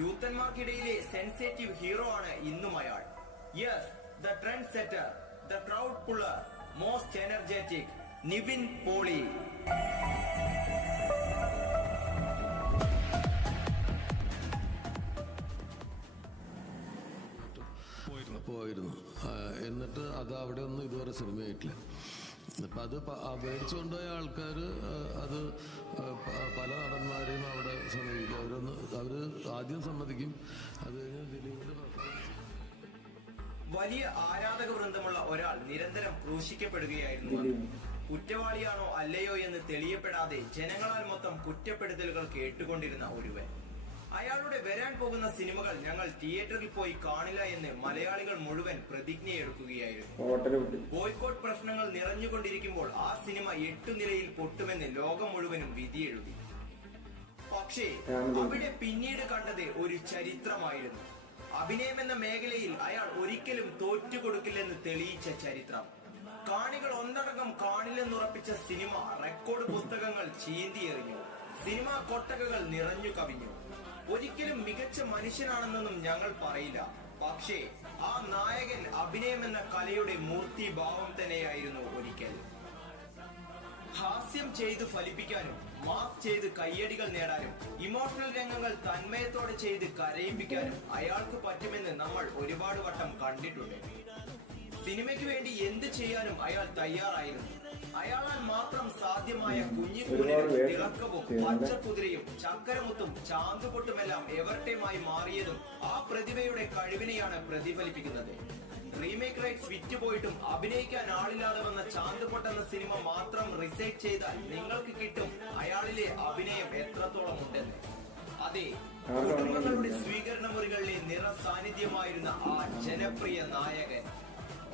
യൂത്തന്മാർക്കിടയിലെ സെൻസേറ്റീവ് ഹീറോ ആണ് ഇന്നും അയാൾ. Yes, the trend setter, the crowd puller, most energetic Nivin Pauly. പോയിരുന്നു. എന്നിട്ട് അത് അവിടെ ഒന്നും ഇതുവരെ സിനിമയായിട്ടില്ല. അപ്പം അത് മേടിച്ചുകൊണ്ടുപോയ ആൾക്കാർ അത് പല നടന്മാരെയും അവിടെ സമീപിക്കും. അവർ ആദ്യം സമ്മതിക്കും, അത് കഴിഞ്ഞ് ദിലീപിന്റെ വലിയ ആരാധക വൃന്ദമുള്ള ഒരാൾ നിരന്തരം ക്രൂശിക്കപ്പെടുകയായിരുന്നു. കുറ്റവാളിയാണോ അല്ലയോ എന്ന് തെളിയപ്പെടാതെ ജനങ്ങളാൽ മൊത്തം കുറ്റപ്പെടുത്തലുകൾ കേട്ടുകൊണ്ടിരുന്ന ഒരുവൻ. അയാളുടെ വരാൻ പോകുന്ന സിനിമകൾ ഞങ്ങൾ തിയേറ്ററിൽ പോയി കാണില്ല എന്ന് മലയാളികൾ മുഴുവൻ പ്രതിജ്ഞയെടുക്കുകയായിരുന്നു. ബോയ്ക്കോട്ട് പ്രശ്നങ്ങൾ നിറഞ്ഞുകൊണ്ടിരിക്കുമ്പോൾ ആ സിനിമ 8 നിലയിൽ പൊട്ടുമെന്ന് ലോകം മുഴുവനും വിധിയെഴുതി. പക്ഷേ അവിടെ പിന്നീട് കണ്ടത് ഒരു ചരിത്രമായിരുന്നു. അഭിനയം എന്ന മേഖലയിൽ അയാൾ ഒരിക്കലും തോറ്റുകൊടുക്കില്ലെന്ന് തെളിയിച്ച ചരിത്രം. കാണികൾ ഒന്നടങ്കം കാണില്ലെന്നുറപ്പിച്ച സിനിമ റെക്കോർഡ് പുസ്തകങ്ങൾ ചീന്തിയെറിഞ്ഞു. സിനിമാ കൊട്ടകകൾ നിറഞ്ഞു കവിഞ്ഞു. ഒരിക്കലും മികച്ച മനുഷ്യനാണെന്നൊന്നും ഞങ്ങൾ പറയില്ല. പക്ഷേ ആ നായകൻ അഭിനയം എന്ന കലയുടെ മൂർത്തിഭാവം തന്നെയായിരുന്നു ഒരിക്കൽ. ഹാസ്യം ചെയ്ത് ഫലിപ്പിക്കാനും മാർക്ക് ചെയ്ത് കയ്യടികൾ നേടാനും ഇമോഷണൽ രംഗങ്ങൾ തന്മയത്തോടെ ചെയ്ത് കരയിപ്പിക്കാനും അയാൾക്ക് പറ്റുമെന്ന് നമ്മൾ ഒരുപാട് വട്ടം കണ്ടിട്ടുണ്ട്. സിനിമയ്ക്ക് വേണ്ടി എന്ത് ചെയ്യാനും അയാൾ തയ്യാറായിരുന്നു. അയാളാൽ മാത്രം സാധ്യമായ കുഞ്ഞിക്കൂടിനും തിളക്കവും പച്ചക്കുതിരയും ചക്കരമുത്തും ചാന്തുപൊട്ടുമെല്ലാം എവർടൈമായി മാറിയതും ആ പ്രതിഭയുടെ കഴിവിനെയാണ് പ്രതിഫലിപ്പിക്കുന്നത്. റീമേക്ക് റൈറ്റ്സ് വിറ്റുപോയിട്ടും അഭിനയിക്കാൻ ആളില്ലാതെ വന്ന ചാന്തുപൊട്ട് എന്ന സിനിമ മാത്രം റിസൈറ്റ് ചെയ്താൽ നിങ്ങൾക്ക് കിട്ടും അയാളിലെ അഭിനയം എത്രത്തോളം ഉണ്ടെന്ന്. അതെ, കുടുംബങ്ങളുടെ സ്വീകരണ മുറികളിലെ നിറ സാന്നിധ്യമായിരുന്ന ആ ജനപ്രിയ നായകൻ,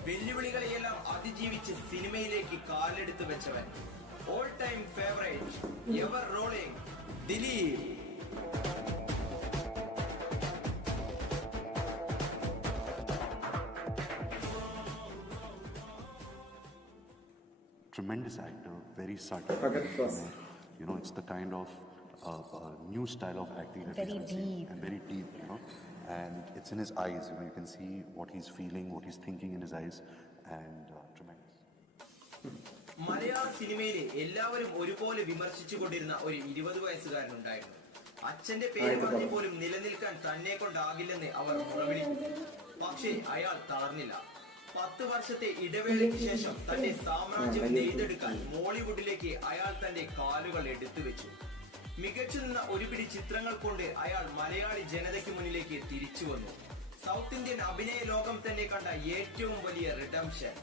വെല്ലുവിളികളെയെല്ലാം അതിജീവിച്ച് സിനിമയിലേക്ക് കാലെടുത്ത് വെച്ചവൻ, all time favourite, ever rolling Dileep. Tremendous actor, very subtle. You know, it's the kind of new style of acting that very deep. And very deep, you know. And it's in his eyes, you know, you can see what he's feeling, what he's thinking in his eyes, and tremendous. മലയാള സിനിമയിലെ എല്ലാവരും ഒരുപോലെ വിമർശിച്ചുകൊണ്ടിരുന്ന ഒരു 20 വയസ്സുകാരനുണ്ടായിരുന്നു. അച്ഛന്റെ പേര് പറഞ്ഞ് പോലും നിലനിൽക്കാൻ തന്നെ കൊണ്ടാകില്ലെന്ന് അവർ മുറവിളിച്ചു. പക്ഷേ അയാൾ തളർന്നില്ല. 10 വർഷത്തെ ഇടവേളയ്ക്ക് ശേഷം തന്റെ സാമ്രാജ്യം നെയ്തെടുക്കാൻ മോളിവുഡിലേക്ക് അയാൾ തന്റെ കാലുകൾ എടുത്തു വെച്ചു. മികച്ചു നിന്ന ഒരു പിടി ചിത്രങ്ങൾ കൊണ്ട് അയാൾ മലയാളി ജനതയ്ക്ക് മുന്നിലേക്ക് തിരിച്ചു വന്നു. സൗത്ത് ഇന്ത്യൻ അഭിനയ ലോകം തന്നെ കണ്ട ഏറ്റവും വലിയ റിഡംഷൻ.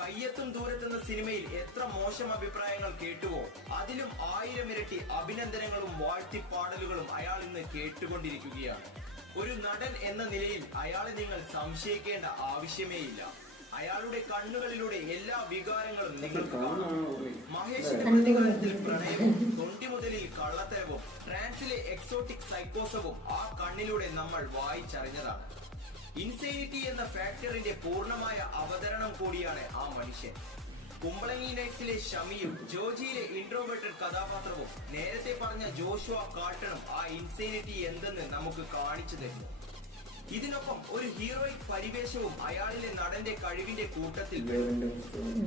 കയ്യെത്തും ദൂരത്തെന്ന സിനിമയിൽ എത്ര മോശം അഭിപ്രായങ്ങൾ കേട്ടുവോ അതിലും 1000 ഇരട്ടി അഭിനന്ദനങ്ങളും വാഴ്ത്തിപ്പാടലുകളും അയാൾ ഇന്ന് കേട്ടുകൊണ്ടിരിക്കുകയാണ്. ഒരു നടൻ എന്ന നിലയിൽ അയാളെ നിങ്ങൾ സംശയിക്കേണ്ട ആവശ്യമേയില്ല. അയാളുടെ കണ്ണുകളിലൂടെ എല്ലാ വികാരങ്ങളും നിങ്ങൾക്ക് കാണാം. മഹേഷിന്റെ പ്രതികാരത്തിൽ പ്രണയവും, തൊണ്ടിമുതലിൽ കള്ളത്തരവും, ട്രാൻസിലെ എക്സോട്ടിക് സൈക്കോസവും ആ കണ്ണിലൂടെ നമ്മൾ വായിച്ചറിഞ്ഞതാണ്. ഇൻസൈനിറ്റി എന്ന ഫാക്ടറിന്റെ പൂർണ്ണമായ അവതരണം കൂടിയാണ് ആ മനുഷ്യൻ. കുമ്പളങ്ങി നൈറ്റ്സിലെ ഷമിയും ജോജിയിലെ ഇൻട്രോവേർട്ടഡ് കഥാപാത്രവും നേരത്തെ പറഞ്ഞ ജോഷുവ കാൾട്ടണും ആ ഇൻസൈനിറ്റി എന്തെന്ന് നമുക്ക് കാണിച്ചു തരുന്നു. ഇതിനൊപ്പം ഒരു ഹീറോയിക് പരിവേഷവും അയാളിലെ നടന്റെ കഴിവിന്റെ കൂട്ടത്തിൽ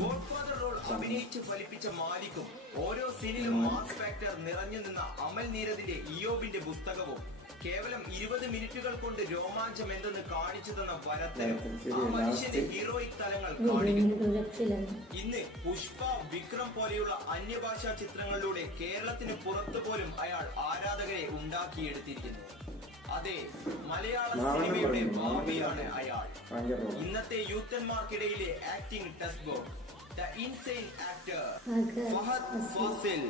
ഗോഡ്ഫാദർ റോൾ അഭിനയിച്ച് ഫലിപ്പിച്ച മാലിക്കും ഓരോ സീനിലും മാസ് ഫാക്ടർ നിറഞ്ഞു നിന്ന അമൽ നീരദിന്റെ ഇയോബിന്റെ പുസ്തകവും കേവലം 20 മിനിറ്റുകൾ കൊണ്ട് രോമാഞ്ചം എന്തെന്ന് കാണിച്ചു തന്ന വരത്തരം ആ മനുഷ്യന്റെ ഹീറോയിക് തലങ്ങൾ കാണിക്കുന്നു. ഇന്ന് പുഷ്പ, വിക്രം പോലെയുള്ള അന്യഭാഷാ ചിത്രങ്ങളിലൂടെ കേരളത്തിന് പുറത്തു പോലും അയാൾ ആരാധകരെ ഉണ്ടാക്കിയെടുത്തിരിക്കുന്നു. അതെ, മലയാള സിനിമയുടെ ഭാവിയാണ് അയാൾ. ഇന്നത്തെ യൂത്തന്മാർക്കിടയിലെ acting test book, the insane actor Fahadh Faasil.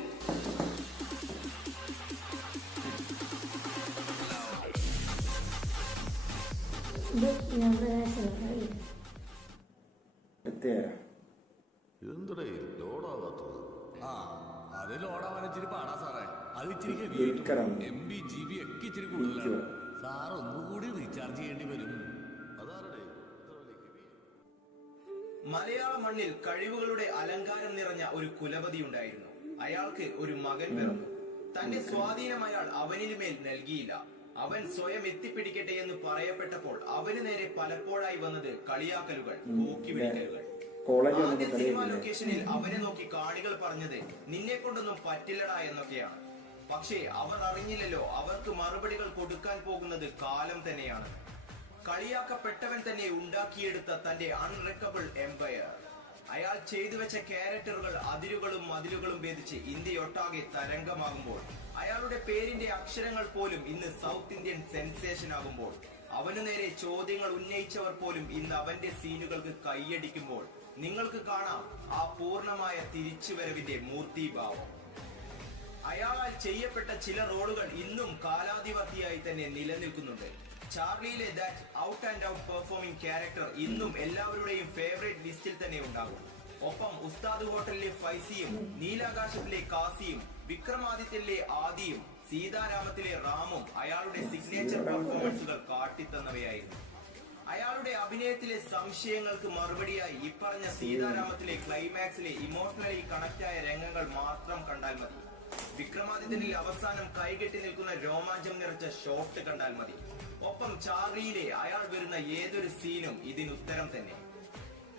ഇതെന്തടേ ലോഡാവാത്തത്? ആ അത് ലോഡാവാൻ ഇച്ചിരി പാടാ സാറേ. അത് ഇച്ചിരി MB GB ഒക്കെ ഇച്ചിരി കൂടുതലാണ്. സാർ ഒന്നുകൂടി റീചാർജ് ചെയ്യേണ്ടി വരും. അതാരടേ മലയാള മണ്ണിൽ കഴിവുകളുടെ അലങ്കാരം നിറഞ്ഞ ഒരു കുലപതി ഉണ്ടായിരുന്നു. അയാൾക്ക് ഒരു മകൻ പിറന്നു. തന്റെ സ്വാധീനം അയാൾ അവനിൽ മേൽ നൽകിയില്ല. അവൻ സ്വയം എത്തിപ്പിടിക്കട്ടെ എന്ന് പറയപ്പെട്ടപ്പോൾ അവന് നേരെ പലപ്പോഴായി വന്നത് കളിയാക്കലുകൾ, കൂക്കിവിളിക്കലുകൾ. ആദ്യ സിനിമാ ലൊക്കേഷനിൽ അവനെ നോക്കി കാണികൾ പറഞ്ഞത് നിന്നെ കൊണ്ടൊന്നും പറ്റില്ലടാ എന്നൊക്കെയാണ്. പക്ഷേ അവർ അറിഞ്ഞില്ലല്ലോ അവർക്ക് മറുപടികൾ കൊടുക്കാൻ പോകുന്നത് കാലം തന്നെയാണ്. കളിയാക്കപ്പെട്ടവൻ തന്നെ ഉണ്ടാക്കിയെടുത്ത തന്റെ അൺറെക്കബിൾ എംപയർ. അയാൾ ചെയ്തു വെച്ച ക്യാരക്ടറുകൾ അതിരുകളും മതിലുകളും ഭേദിച്ച് ഇന്ത്യയൊട്ടാകെ തരംഗമാകുമ്പോൾ, അയാളുടെ പേരിന്റെ അക്ഷരങ്ങൾ പോലും ഇന്ന് സൗത്ത് ഇന്ത്യൻ സെൻസേഷൻ ആകുമ്പോൾ, അവനു നേരെ ചോദ്യങ്ങൾ ഉന്നയിച്ചവർ പോലും ഇന്ന് അവന്റെ സീനുകൾക്ക് കൈയടിക്കുമ്പോൾ നിങ്ങൾക്ക് കാണാം ആ പൂർണ്ണമായ തിരിച്ചുവരവിന്റെ മൂർത്തിഭാവം. അയാളാൽ ചെയ്യപ്പെട്ട ചില റോളുകൾ ഇന്നും കാലാധിപത്യമായി തന്നെ നിലനിൽക്കുന്നുണ്ട്. ചാർലിയിലെ that out and out performing character ഇന്നും എല്ലാവരുടെയും ഫേവറേറ്റ് ലിസ്റ്റിൽ തന്നെ ഉണ്ടാകും. ഒപ്പം ഉസ്താദ് ഹോട്ടലിലെ ഫൈസിയും, നീലാകാശത്തിലെ കാസിയും, വിക്രമാദിത്യനിലെ ആദിയും, സീതാരാമത്തിലെ റാമും അയാളുടെ സിഗ്നേച്ചർ പെർഫോമൻസുകൾ കാട്ടിത്തന്നവയായിരുന്നു. അയാളുടെ അഭിനയത്തിലെ സംശയങ്ങൾക്ക് മറുപടിയായി ഇപ്പറഞ്ഞ സീതാരാമത്തിലെ ക്ലൈമാക്സിലെ ഇമോഷണലി കണക്റ്റായ രംഗങ്ങൾ മാത്രം കണ്ടാൽ മതി. വിക്രമാദിത്യനിൽ അവസാനം കൈകെട്ടി നിൽക്കുന്ന രോമാഞ്ചം നിറച്ച ഷോട്ട് കണ്ടാൽ മതി. ഒപ്പം ചാർലിയിലെ അയാൾ വരുന്ന ഏതൊരു സീനും ഇതിനുത്തരം തന്നെ.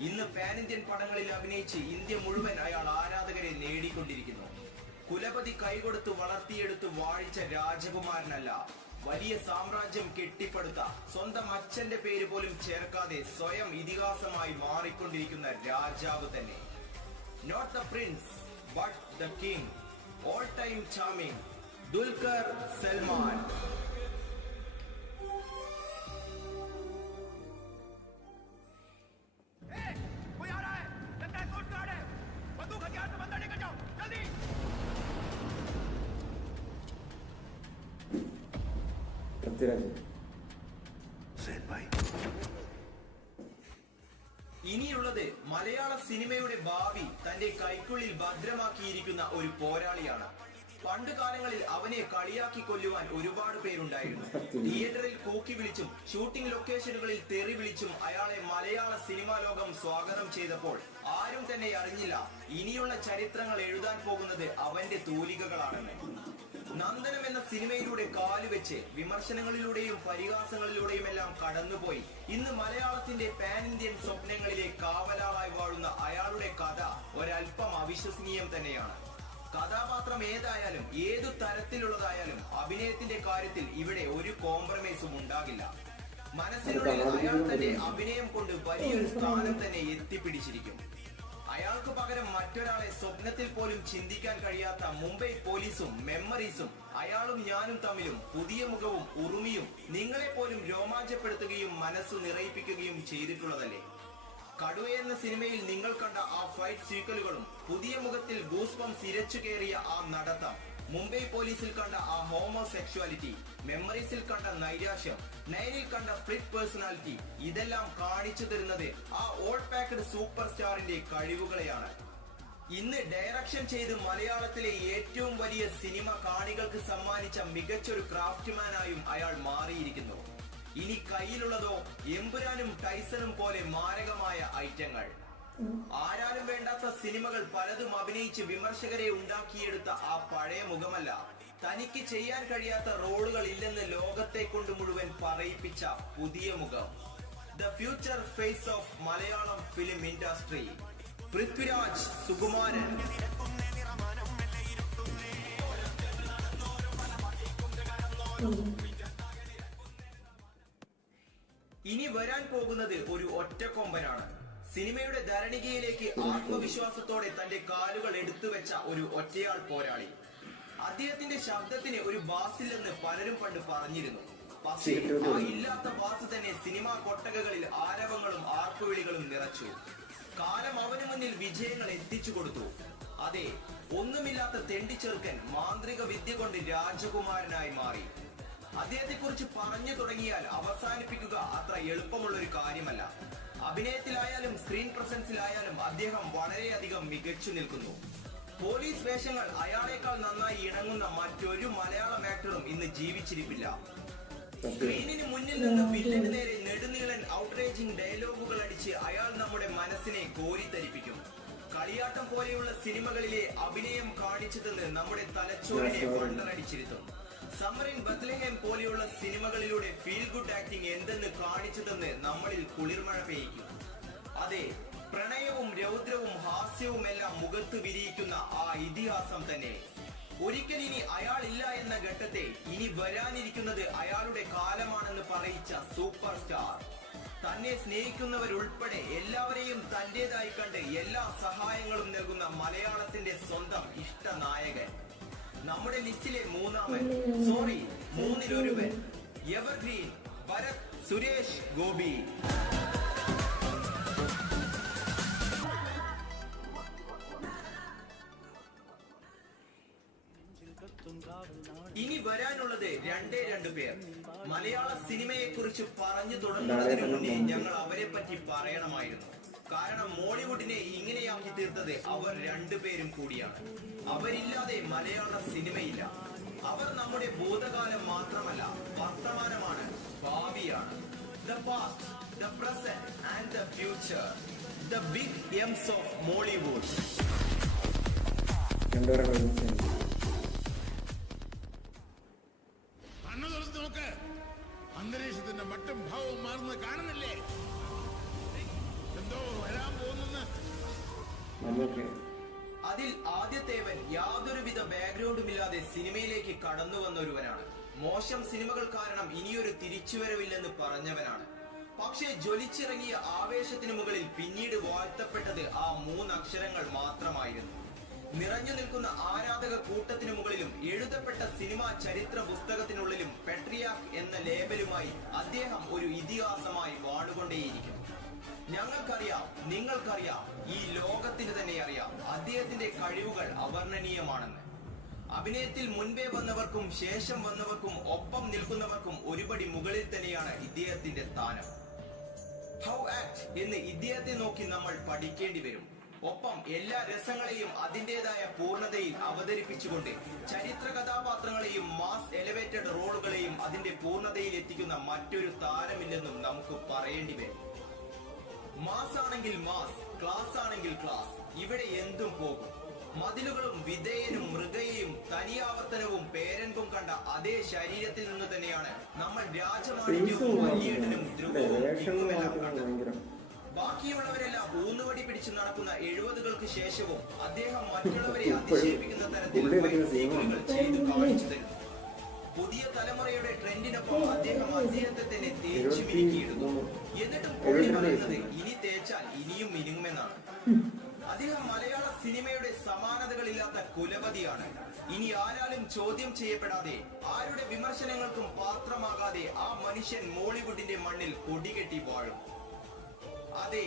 ഇന്ന് പാൻ ഇന്ത്യൻ പടങ്ങളിൽ അഭിനയിച്ച് ഇന്ത്യ മുഴുവൻ അയാൾ ആരാധകരെ നേടിക്കൊണ്ടിരിക്കുന്നു. കുലപതി കൈകൊടുത്ത് വളർത്തിയെടുത്ത് വാഴിച്ച രാജകുമാരനല്ല, വലിയ സാമ്രാജ്യം കെട്ടിപ്പടുത്ത സ്വന്തം അച്ഛന്റെ പേര് പോലും ചേർക്കാതെ സ്വയം ഇതിഹാസമായി മാറിക്കൊണ്ടിരിക്കുന്ന രാജാവ് തന്നെ. Not the prince but the king, all time charming Dulquer Salmaan. ഇനിയുള്ളത് മലയാള സിനിമയുടെ ഭാവി തന്റെ കൈക്കുള്ളിൽ ഭദ്രമാക്കിയിരിക്കുന്ന ഒരു പോരാളിയാണ്. പണ്ട് കാലങ്ങളിൽ അവനെ കളിയാക്കി കൊല്ലുവാൻ ഒരുപാട് പേരുണ്ടായിരുന്നു. തിയേറ്ററിൽ കൂക്കി വിളിച്ചും ഷൂട്ടിംഗ് ലൊക്കേഷനുകളിൽ തെറി വിളിച്ചും അയാളെ മലയാള സിനിമാ ലോകം സ്വാഗതം ചെയ്തപ്പോൾ ആരും തന്നെ അറിഞ്ഞില്ല ഇനിയുള്ള ചരിത്രങ്ങൾ എഴുതാൻ പോകുന്നത് അവന്റെ തൂലികകളാണെന്ന്. നന്ദനം എന്ന സിനിമയിലൂടെ കാലുവെച്ച് വിമർശനങ്ങളിലൂടെയും പരിഹാസങ്ങളിലൂടെയും എല്ലാം കടന്നുപോയി ഇന്ന് മലയാളത്തിന്റെ പാൻ ഇന്ത്യൻ സ്വപ്നങ്ങളിലെ കാവലാളായി വാഴുന്ന അയാളുടെ കഥ ഒരൽപ്പം അവിശ്വസനീയം തന്നെയാണ്. കഥാപാത്രം ഏതായാലും ഏതു തരത്തിലുള്ളതായാലും അഭിനയത്തിന്റെ കാര്യത്തിൽ ഇവിടെ ഒരു കോംപ്രമൈസും ഉണ്ടാകില്ല. മനസ്സിനുള്ളിൽ അയാൾ തന്റെ അഭിനയം കൊണ്ട് വലിയൊരു സ്ഥാനം തന്നെ എത്തിപ്പിടിച്ചിരിക്കും. അയാൾക്ക് പകരം മറ്റൊരാളെ സ്വപ്നത്തിൽ പോലും ചിന്തിക്കാൻ കഴിയാത്ത മുംബൈ പോലീസും മെമ്മറീസും അയാളും ഞാനും തമ്മിലും പുതിയ മുഖവും ഉറുമിയും നിങ്ങളെ പോലും രോമാഞ്ചപ്പെടുത്തുകയും മനസ്സു നിറയിപ്പിക്കുകയും ചെയ്തിട്ടുള്ളതല്ലേ. കടുവ എന്ന സിനിമയിൽ നിങ്ങൾ കണ്ട ആ ഫൈറ്റ് സീക്വലുകളും പുതിയ മുഖത്തിൽ ഗൂസ്ബംസ് ഇരച്ചു കയറിയ ആ നടത്തം, മുംബൈ പോലീസിൽ കണ്ട ആ ഹോമോസെക്ഷുവാലിറ്റി, മെമ്മറീസിൽ കണ്ട നൈരാശ്യം, നയനിൽ കണ്ട സ്പ്ലിറ്റ് പേഴ്സണാലിറ്റി, ഇതെല്ലാം കാണിച്ചു തരുന്നത് ആ ഓൾ പാക്ഡ് സൂപ്പർ സ്റ്റാറിന്റെ കഴിവുകളെയാണ്. ഇന്ന് ഡയറക്ഷൻ ചെയ്ത് മലയാളത്തിലെ ഏറ്റവും വലിയ സിനിമ കാണികൾക്ക് സമ്മാനിച്ച മികച്ചൊരു ക്രാഫ്റ്റ്മാനായും അയാൾ മാറിയിരിക്കുന്നു. ഇനി കയ്യിലുള്ളതോ എമ്പുരാനും ടൈസണും പോലെ മാരകമായ ഐറ്റങ്ങൾ. ആരാലും വേണ്ടാത്ത സിനിമകൾ പലതും അഭിനയിച്ച് വിമർശകരെ ഉണ്ടാക്കിയെടുത്ത ആ പഴയ മുഖമല്ല, തനിക്ക് ചെയ്യാൻ കഴിയാത്ത റോളുകൾ ഇല്ലെന്ന് ലോകത്തെ കൊണ്ട് മുഴുവൻ പറയിപ്പിച്ച പുതിയ മുഖം. The future face of Malayalam film industry, Prithviraj Sukumaran. ഇനി വരാൻ പോകുന്നത് ഒരു ഒറ്റക്കൊമ്പനാണ്. സിനിമയുടെ ധരണികയിലേക്ക് ആത്മവിശ്വാസത്തോടെ തന്റെ കാലുകൾ എടുത്തുവെച്ച ഒരു ഒറ്റയാൾ പോരാളി. അദ്ദേഹത്തിന്റെ ശബ്ദത്തിന് ഒരു ബാസില്ലെന്ന് പലരും പണ്ട് പറഞ്ഞിരുന്നു. പക്ഷേ ആ ഇല്ലാത്ത ബാസ് തന്നെ സിനിമാ കൊട്ടകകളിൽ ആരവങ്ങളും ആർപ്പുവിളികളും നിറച്ചു. കാലം അവന് മുന്നിൽ വിജയങ്ങൾ എത്തിച്ചു കൊടുത്തു. അതെ, ഒന്നുമില്ലാത്ത തെണ്ടിച്ചെറുക്കൻ മാന്ത്രിക വിദ്യ കൊണ്ട് രാജകുമാരനായി മാറി. അദ്ദേഹത്തെക്കുറിച്ച് പറഞ്ഞു തുടങ്ങിയാൽ അവസാനിപ്പിക്കുക അത്ര എളുപ്പമുള്ള ഒരു കാര്യമല്ല. അഭിനയത്തിലായാലും സ്ക്രീൻ പ്രസൻസിലായാലും അദ്ദേഹം വളരെയധികം മികച്ചു നിൽക്കുന്നു. പോലീസ് വേഷങ്ങൾ അയാളേക്കാൾ നന്നായി ഇണങ്ങുന്ന മറ്റൊരു മലയാളം ആക്ടറും ഇന്ന് ജീവിച്ചിരിപ്പില്ല. സ്ക്രീനിന് മുന്നിൽ നിന്ന് വില്ലന് നേരെ നെടുനീളൻ ഔട്ട്റേജിംഗ് ഡയലോഗുകൾ അടിച്ച് അയാൾ നമ്മുടെ മനസ്സിനെ കോരിത്തരിപ്പിക്കും. കളിയാട്ടം പോലെയുള്ള സിനിമകളിലെ അഭിനയം കാണിച്ചു തന്ന് നമ്മുടെ തലച്ചോറിനെ വണ്ടറടിച്ചിരുത്തും. സമ്മർ ഇൻ ബത്ലഹേം പോലെയുള്ള സിനിമകളിലൂടെ ഫീൽ ഗുഡ് ആക്ടിംഗ് എന്തെന്ന് കാണിച്ചു തന്ന് നമ്മളിൽ കുളിർമഴ പെയ്യിക്കും. അതെ, പ്രണയവും രൗദ്രവും ഹാസ്യവും എല്ലാം മുഖത്ത് വിരിയിക്കുന്ന ആ ഇതിഹാസം തന്നെ. ഒരിക്കൽ ഇനി അയാളില്ല എന്ന ഘട്ടത്തെ ഇനി വരാനിരിക്കുന്നത് അയാളുടെ കാലമാണെന്ന് പറയിച്ച സൂപ്പർ സ്റ്റാർ. തന്നെ സ്നേഹിക്കുന്നവരുൾപ്പെടെ എല്ലാവരെയും തന്റേതായി കണ്ട് എല്ലാ സഹായങ്ങളും നൽകുന്ന മലയാളത്തിന്റെ സ്വന്തം ഇഷ്ട നായകൻ. നമ്മുടെ ലിസ്റ്റിലെ മൂന്നിലൊരുവൻ എവർഗ്രീൻ ഭരത് സുരേഷ് ഗോപി. ഇനി വരാനുള്ളത് രണ്ടേ പേർ. മലയാള സിനിമയെ കുറിച്ച് പറഞ്ഞു തുടങ്ങുന്നതിന് മുന്നേ ഞങ്ങൾ അവരെ പറ്റി പറയണമായിരുന്നു. കാരണം മോളിവുഡിനെ ഇങ്ങനെയാക്കി തീർത്തത് അവർ രണ്ടുപേരും കൂടിയാണ്. അവരില്ലാതെ മലയാള സിനിമയില്ല. അവർ നമ്മുടെ ഭൂതകാലം മാത്രമല്ല, വർത്തമാനമാണ്, ഭാവിയാണ്. The past, the present and the future. The big M's of Mollywood. നോക്ക്, അന്തരീക്ഷത്തിന്റെ മട്ടും ഭാവവും മാറുന്നത് കാണുന്നില്ലേ? എന്തോ വരാൻ പോകുന്നെന്ന്. അതിൽ ആദ്യത്തേവൻ യാതൊരുവിധ ബാക്ക്ഗ്രൗണ്ടുമില്ലാതെ സിനിമയിലേക്ക് കടന്നു വന്ന ഒരുവനാണ്. മോശം സിനിമകൾ കാരണം ഇനിയൊരു തിരിച്ചുവരവില്ലെന്ന് പറഞ്ഞവനാണ്. പക്ഷേ ജ്വലിച്ചിറങ്ങിയ ആവേശത്തിന് മുകളിൽ പിന്നീട് വാഴ്ത്തപ്പെട്ടത് ആ 3 അക്ഷരങ്ങൾ മാത്രമായിരുന്നു. നിറഞ്ഞു നിൽക്കുന്ന ആരാധക കൂട്ടത്തിനു മുകളിലും എഴുതപ്പെട്ട സിനിമാ ചരിത്ര പുസ്തകത്തിനുള്ളിലും പെട്രിയാക് എന്ന ലേബലുമായി അദ്ദേഹം ഒരു ഇതിഹാസമായി വാണുകൊണ്ടേയിരിക്കും. ഞങ്ങൾക്കറിയാം, നിങ്ങൾക്കറിയാം, ഈ ലോകത്തിന് തന്നെ അറിയാം അദ്ദേഹത്തിന്റെ കഴിവുകൾ അവർണ്ണനീയമാണെന്ന്. അഭിനയത്തിൽ മുൻപേ വന്നവർക്കും ശേഷം വന്നവർക്കും ഒപ്പം നിൽക്കുന്നവർക്കും ഒരുപടി മുകളിൽ തന്നെയാണ് ഇദ്ദേഹത്തിന്റെ സ്ഥാനം. ഹൗ ആക്ട് എന്ന് ഇദ്ദേഹത്തെ നോക്കി നമ്മൾ പഠിക്കേണ്ടി വരും. ഒപ്പം എല്ലാ രസങ്ങളെയും അതിന്റേതായ പൂർണ്ണതയിൽ അവതരിപ്പിച്ചുകൊണ്ട് ചരിത്ര കഥാപാത്രങ്ങളെയും മാസ് എലിവേറ്റഡ് റോളുകളെയും അതിന്റെ പൂർണ്ണതയിൽ എത്തിക്കുന്ന മറ്റൊരു താരമില്ലെന്നും നമുക്ക് പറയേണ്ടി വരും. മാസ് ആണെങ്കിൽ മാസ്, ക്ലാസ് ആണെങ്കിൽ ക്ലാസ്, ഇവിടെ എന്തും പോകും. മതിലുകളും വിധേയനും മൃഗയും തനിയാവർത്തനവും പേരൻപും കണ്ട അതേ ശരീരത്തിൽ നിന്ന് തന്നെയാണ് നമ്മൾ രാജമാണിക്യവും വല്യേട്ടനും ധ്രുവവും കണ്ടത്. ബാക്കിയുള്ളവരെല്ലാം ഊന്നുവടി പിടിച്ചു നടക്കുന്ന 70കൾക്ക് ശേഷവും അദ്ദേഹം മറ്റുള്ളവരെ അതിശയിപ്പിക്കുന്ന തരത്തിൽ സീക്വലുകൾ ചെയ്തു കാണിച്ചു തരും. പുതിയ തലമുറയുടെ ട്രെൻഡിനൊപ്പം അദ്ദേഹത്തെ തന്നെ തേച്ചു മിനുക്കിയിടുന്നു. എന്നിട്ടും പുള്ളി പറയുന്നത് ഇനി തേച്ചാൽ ഇനിയും മിനുങ്ങുമെന്നാണ്. അദ്ദേഹം മലയാള സിനിമയുടെ സമാനതകളില്ലാത്ത കുലപതിയാണ്. ഇനി ആരാലും ചോദ്യം ചെയ്യപ്പെടാതെ, ആരുടെ വിമർശനങ്ങൾക്കും പാത്രമാകാതെ ആ മനുഷ്യൻ മോളിവുഡിന്റെ മണ്ണിൽ കൊടികെട്ടി വാഴും. അതെ,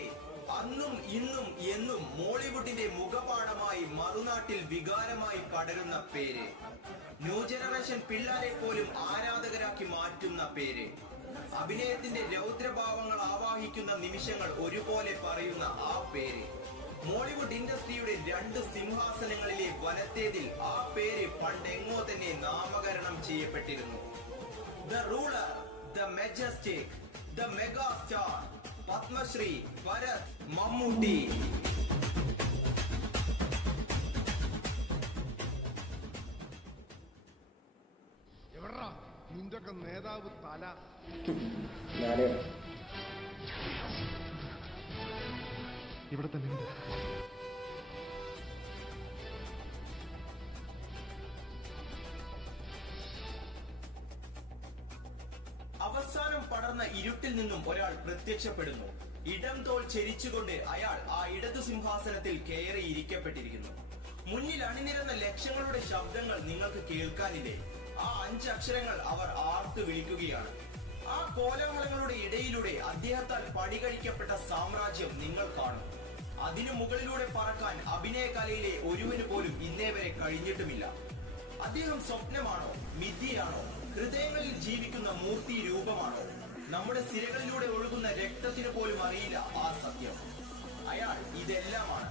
അന്നും ഇന്നും എന്നും മോളിവുഡിന്റെ മുഖപാഠമായി മറുനാട്ടിൽ വികാരമായി പടരുന്ന പേര്. ന്യൂ ജനറേഷൻ പിള്ളേരെ പോലും ആരാധകരാക്കി മാറ്റുന്ന പേര്. അഭിനയത്തിന്റെ രൗദ്രഭാവങ്ങൾ ആവാഹിക്കുന്ന നിമിഷങ്ങൾ ഒരുപോലെ പറയുന്ന ആ പേര്. മോളിവുഡ് ഇൻഡസ്ട്രിയുടെ 2 സിംഹാസനങ്ങളിലെ വലത്തേതിൽ ആ പേര് പണ്ടെങ്ങോ തന്നെ നാമകരണം ചെയ്യപ്പെട്ടിരുന്നു. The ruler, the majestic, the mega star, Padmashri Bharat Mammootty. എവിടാ നിന്റൊക്കെ നേതാവ് തല? ഇവിടെ തന്നെ ഉണ്ട്. അവസാനം പടർന്ന ഇരുട്ടിൽ നിന്നും ഒരാൾ പ്രത്യക്ഷപ്പെടുന്നു. ഇടം തോൾ ചെരിച്ചുകൊണ്ട് അയാൾ ആ ഇടതു സിംഹാസനത്തിൽ കയറി ഇരിക്കപ്പെട്ടിരിക്കുന്നു. മുന്നിൽ അണിനിരന്ന ലക്ഷങ്ങളുടെ ശബ്ദങ്ങൾ നിങ്ങൾക്ക് കേൾക്കാനില്ലേ? ആ 5 അക്ഷരങ്ങൾ അവർ ആർത്തു വിളിക്കുകയാണ്. ആ കോലാഹലങ്ങളുടെ ഇടയിലൂടെ അദ്ദേഹത്താൽ പടികഴിക്കപ്പെട്ട സാമ്രാജ്യം നിങ്ങൾ കാണും. അതിനു മുകളിലൂടെ പറക്കാൻ അഭിനയ കലയിലെ ഒരുവന് പോലും ഇന്നേ വരെ കഴിഞ്ഞിട്ടുമില്ല. അദ്ദേഹം സ്വപ്നമാണോ, മിഥ്യയാണോ, ഹൃദയങ്ങളിൽ ജീവിക്കുന്ന മൂർത്തി രൂപമാണോ? നമ്മുടെ സിരകളിലൂടെ ഒഴുകുന്ന രക്തത്തിന് പോലും അറിയില്ല ആ സത്യം. അയാൾ ഇതെല്ലാമാണ്.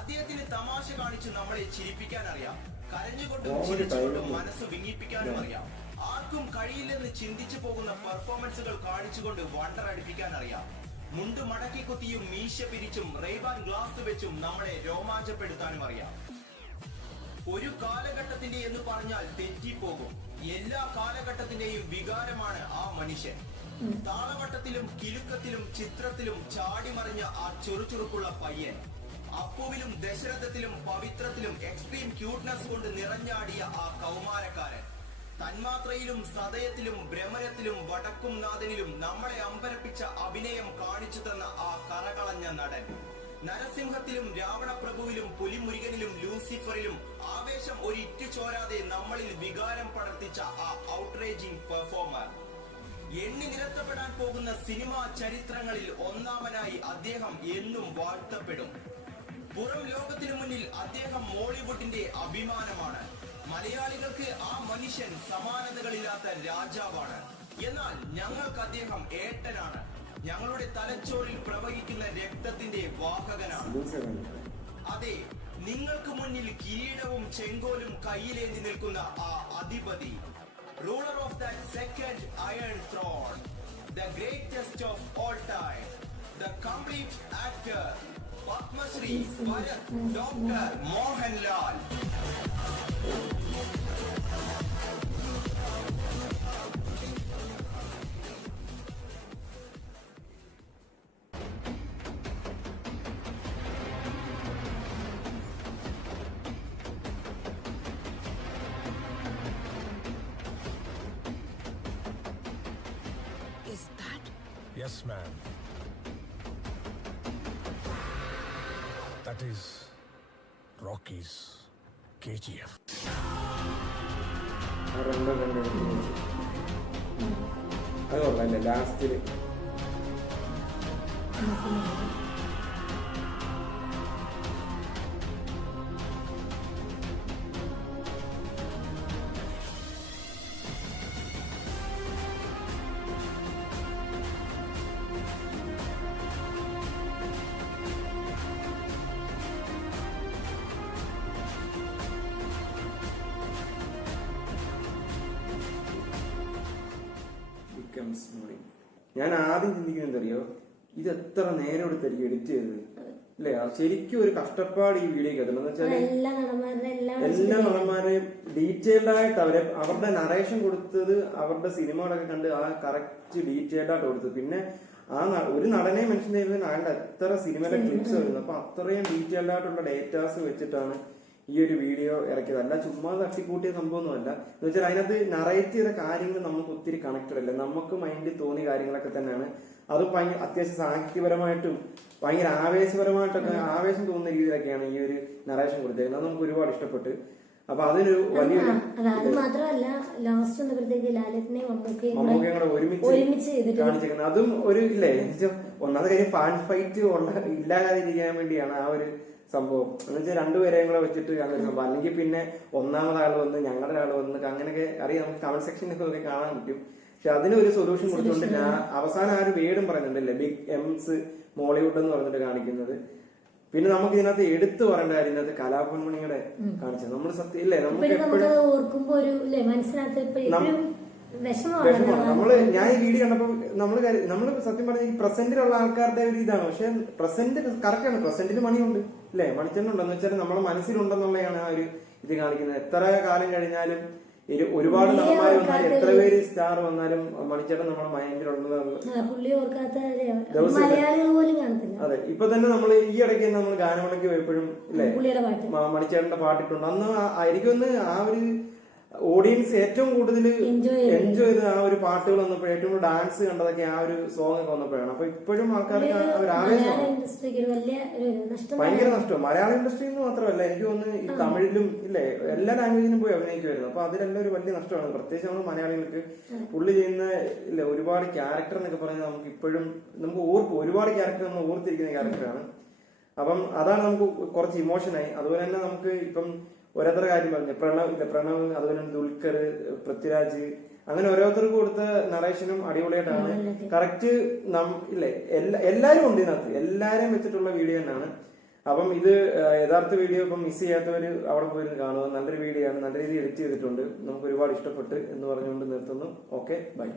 അദ്ദേഹത്തിന് തമാശ കാണിച്ച് നമ്മളെ ചിരിപ്പിക്കാൻ അറിയാം, കരഞ്ഞുകൊണ്ടും ചിരിച്ചുകൊണ്ടും മനസ്സ് വിങ്ങിപ്പിക്കാനും അറിയാം. ആർക്കും കഴിയില്ലെന്ന് ചിന്തിച്ചു പോകുന്ന പെർഫോമൻസുകൾ കാണിച്ചുകൊണ്ട് വണ്ടർ അടിപ്പിക്കാൻ അറിയാം. മുണ്ട് മടക്കി കുത്തിയും മീശ പിരിച്ചും റെയ്ബാൻ ഗ്ലാസ് വെച്ചും നമ്മളെ രോമാഞ്ചപ്പെടുത്താനും അറിയാം. ഒരു കാലഘട്ടത്തിന്റെ എന്ന് പറഞ്ഞാൽ തെറ്റിപ്പോകും. എല്ലാ കാലഘട്ടത്തിന്റെയും വികാരമാണ് ആ മനുഷ്യൻ. താളവട്ടത്തിലും കിലുക്കത്തിലും ചിത്രത്തിലും ചാടിമറിഞ്ഞ ആ ചുറുചുറുക്കുള്ള പയ്യൻ. അപ്പുവിലും ദശരഥത്തിലും പവിത്രത്തിലും എക്സ്ട്രീം ക്യൂട്ട്നെസ് കൊണ്ട് നിറഞ്ഞാടിയ ആ കൗമാരക്കാരൻ. തന്മാത്രയിലും സദയത്തിലും ഭ്രമരത്തിലും വടക്കും നാഥനിലും നമ്മളെ അമ്പരപ്പിച്ച അഭിനയം കാണിച്ചു തന്ന ആ കറകളഞ്ഞ നടൻ. നരസിംഹത്തിലും രാവണപ്രഭുവിലും പുലിമുരുകനിലും ലൂസിഫറിലും ആവേശം ഒരിറ്റു ചോരാതെ നമ്മളിൽ വികാരം പടർത്തിച്ച ആ ഔട്ട്റേജിംഗ് പെർഫോമർ. എണ്ണി നിരത്തപ്പെടാൻ പോകുന്ന സിനിമാ ചരിത്രങ്ങളിൽ ഒന്നാമനായി അദ്ദേഹം എന്നും വാഴ്ത്തപ്പെടും. പുറം ലോകത്തിനു മുന്നിൽ അദ്ദേഹം മോളിവുഡിന്റെ അഭിമാനമാണ്. മലയാളികൾക്ക് ആ മനുഷ്യൻ സമാനതകളില്ലാത്ത രാജാവാണ്. എന്നാൽ ഞങ്ങൾക്ക് അദ്ദേഹം ഏട്ടനാണ്. ഞങ്ങളുടെ തലച്ചോറിൽ പ്രവഹിക്കുന്ന രക്തത്തിന്റെ വാഹകനാണ്. അതെ, നിങ്ങൾക്ക് മുന്നിൽ കിരീടവും ചെങ്കോലും കയ്യിലേന്തി നിൽക്കുന്ന ആ അധിപതി, ruler of that second iron throne, the greatest of all time, the complete actor, Padma-Shri Bharat Dr. Mohanlal. Yes, ma'am. That is Rocky's KGF. അത് കൊള്ളാല്ലേ ലാസ്റ്റില്. ഞാൻ ആദ്യം ചിന്തിക്കുന്നത് എന്തറിയോ, ഇത് എത്ര നേരം എടുത്തായിരിക്കും എഡിറ്റ് ചെയ്തത് അല്ലേ? ശരിക്കും ഒരു കഷ്ടപ്പാട് ഈ വീഡിയോക്ക് എത്തണം. എന്ന് വെച്ചാൽ എല്ലാ നടന്മാരെയും ഡീറ്റെയിൽഡ് ആയിട്ട് അവരുടെ നറേഷൻ കൊടുത്തത് അവരുടെ സിനിമകളൊക്കെ കണ്ട് ആ കറക്റ്റ് ഡീറ്റെയിൽഡ് ആയിട്ട് കൊടുത്തത്. പിന്നെ ആ ഒരു നടനെ മെൻഷൻ ചെയ്യുന്നതിന് അയാളുടെ എത്ര സിനിമയിലെ ക്ലിപ്സ് വരുന്നു. അപ്പൊ അത്രയും ഡീറ്റെയിൽഡ് ആയിട്ടുള്ള ഡേറ്റാസ് വെച്ചിട്ടാണ് ഈ ഒരു വീഡിയോ ഇറക്കിയത്. അല്ല ചുമ്മാ തട്ടിക്കൂട്ടിയ സംഭവമൊന്നുമല്ല. എന്ന് വെച്ചാൽ അതിനകത്ത് നറേറ്റ് ചെയ്ത കാര്യങ്ങൾ നമുക്ക് ഒത്തിരി കണക്റ്റഡ് അല്ല. നമുക്ക് മൈൻഡിൽ തോന്നിയ കാര്യങ്ങളൊക്കെ തന്നെയാണ്. അതും ഭയങ്കര അത്യാവശ്യം സാഹിത്യപരമായിട്ടും ഭയങ്കര ആവേശപരമായിട്ടൊക്കെ ആവേശം തോന്നുന്ന രീതിയിലൊക്കെയാണ് ഈ ഒരു നറേഷൻ കൊടുത്തിരുന്നത്. അത് നമുക്ക് ഒരുപാട് ഇഷ്ടപ്പെട്ടു. അപ്പൊ അതിനൊരു വലിയൊരു മാത്രമല്ല ലാസ്റ്റ് മമ്മൂക്കയും കൂടെ ഒരുമിച്ച് കാണിച്ചിരിക്കുന്നത്. അതും ഒരു ഇല്ലേ, ഒന്നാമത്തെ കാര്യം ഫാൻ ഫൈറ്റ് ഇല്ലാതിരിക്കാൻ വേണ്ടിയാണ് ആ ഒരു സംഭവം. എന്ന് വെച്ചാൽ രണ്ടുപേരെയും കൂടെ വെച്ചിട്ട് അങ്ങനെ സംഭവം. അല്ലെങ്കിൽ പിന്നെ ഒന്നാമതാൾ വന്ന് ഞങ്ങളുടെ ആൾ വന്ന് അങ്ങനെയൊക്കെ അറിയാം. നമുക്ക് കമന്റ് സെക്ഷനിലൊക്കെ ഒക്കെ കാണാൻ പറ്റും. പക്ഷെ അതിനൊരു സൊല്യൂഷൻ കൊടുത്തുകൊണ്ട് അവസാനം ആ ഒരു വേർഡും പറയുന്നുണ്ടല്ലേ, ബിഗ് എംസ് മോളിവുഡ് എന്ന് പറഞ്ഞിട്ട് കാണിക്കുന്നത്. പിന്നെ നമുക്ക് ഇതിനകത്ത് എടുത്തു പറയേണ്ട കാര്യം ഇതിനകത്ത് കലാഭവൻമണിയുടെ കാണിച്ചത് നമ്മൾ സത്യം ഇല്ലേ, നമുക്ക് നമ്മള് ഞാൻ ഈ വീഡിയോ കണ്ടപ്പോ നമ്മള് സത്യം പറഞ്ഞ ഈ പ്രസന്റിലുള്ള ആൾക്കാരുടെ ഒരു ഇതാണ്. പക്ഷെ പ്രസന്റ് കറക്റ്റ് ആണ്. പ്രസന്റിന് മണിയുണ്ട് അല്ലെ, മണിച്ചെണ്ണുണ്ടെന്ന് വെച്ചാൽ നമ്മുടെ മനസ്സിലുണ്ടെന്നുള്ളതാണ് ആ ഒരു ഇത് കാണിക്കുന്നത്. എത്ര കാലം കഴിഞ്ഞാലും ഒരുപാട് നടന്മാർ വന്നാലും എത്ര പേര് സ്റ്റാർ വന്നാലും മണിച്ചേട്ടൻ നമ്മുടെ മൈൻഡിലുള്ളത്. അതെ, ഇപ്പൊ തന്നെ നമ്മള് ഈ ഇടയ്ക്ക് നമ്മൾ ഗാനമേളയ്ക്ക് പോയപ്പോഴും അല്ലെ മണിച്ചേട്ടന്റെ പാട്ടിട്ടുണ്ട്. അന്ന് ആയിരിക്കും ആ ഒരു ഓഡിയൻസ് ഏറ്റവും കൂടുതൽ എൻജോയ് ചെയ്ത് ആ ഒരു പാട്ടുകൾ വന്നപ്പോൾ ഏറ്റവും കൂടുതൽ ഡാൻസ് കണ്ടതൊക്കെ ആ ഒരു സോങ് ഒക്കെ വന്നപ്പോഴാണ്. അപ്പൊ ഇപ്പോഴും ആൾക്കാർക്ക് ഒരു ആവേശമാണ്. ഭയങ്കര നഷ്ടം. മലയാള ഇൻഡസ്ട്രി എന്ന് മാത്രമല്ല, എനിക്ക് തോന്നുന്നു ഈ തമിഴിലും ഇല്ലേ എല്ലാ ലാംഗ്വേജിനും പോയി അഭിനയിക്കുമായിരുന്നു. അപ്പൊ അതിലെല്ലാം ഒരു വലിയ നഷ്ടമാണ്. പ്രത്യേകിച്ച് നമ്മൾ മലയാളികൾക്ക് പുള്ളി ചെയ്യുന്ന ഇല്ല ഒരുപാട് ക്യാരക്ടർ എന്നൊക്കെ പറഞ്ഞാൽ നമുക്ക് ഇപ്പോഴും നമുക്ക് ഒരുപാട് ക്യാരക്ടർ നമ്മൾ ഓർത്തിരിക്കുന്ന ക്യാരക്ടറാണ്. അപ്പം അതാണ് നമുക്ക് കുറച്ച് ഇമോഷനായി. അതുപോലെ തന്നെ നമുക്ക് ഇപ്പം ഓരോരുത്തര കാര്യം പറഞ്ഞു, പ്രണവ് അതുപോലെ ദുൽഖർ, പൃഥ്വിരാജ് അങ്ങനെ ഓരോരുത്തർക്ക് കൊടുത്ത നറേഷനും അടിപൊളിയായിട്ടാണ്. കറക്റ്റ് ഇല്ലേ എല്ലാരും ഉണ്ട് ഇതിനകത്ത്, എല്ലാരെയും വെച്ചിട്ടുള്ള വീഡിയോ തന്നെയാണ്. അപ്പം ഇത് യഥാർത്ഥ വീഡിയോ ഇപ്പം മിസ് ചെയ്യാത്തവര് അവിടെ പോയി കാണുക. നല്ലൊരു വീഡിയോ ആണ്, നല്ല രീതിയിൽ എഡിറ്റ് ചെയ്തിട്ടുണ്ട്, നമുക്ക് ഒരുപാട് ഇഷ്ടപ്പെട്ട് എന്ന് പറഞ്ഞുകൊണ്ട് നിർത്തുന്നു. Okay, by.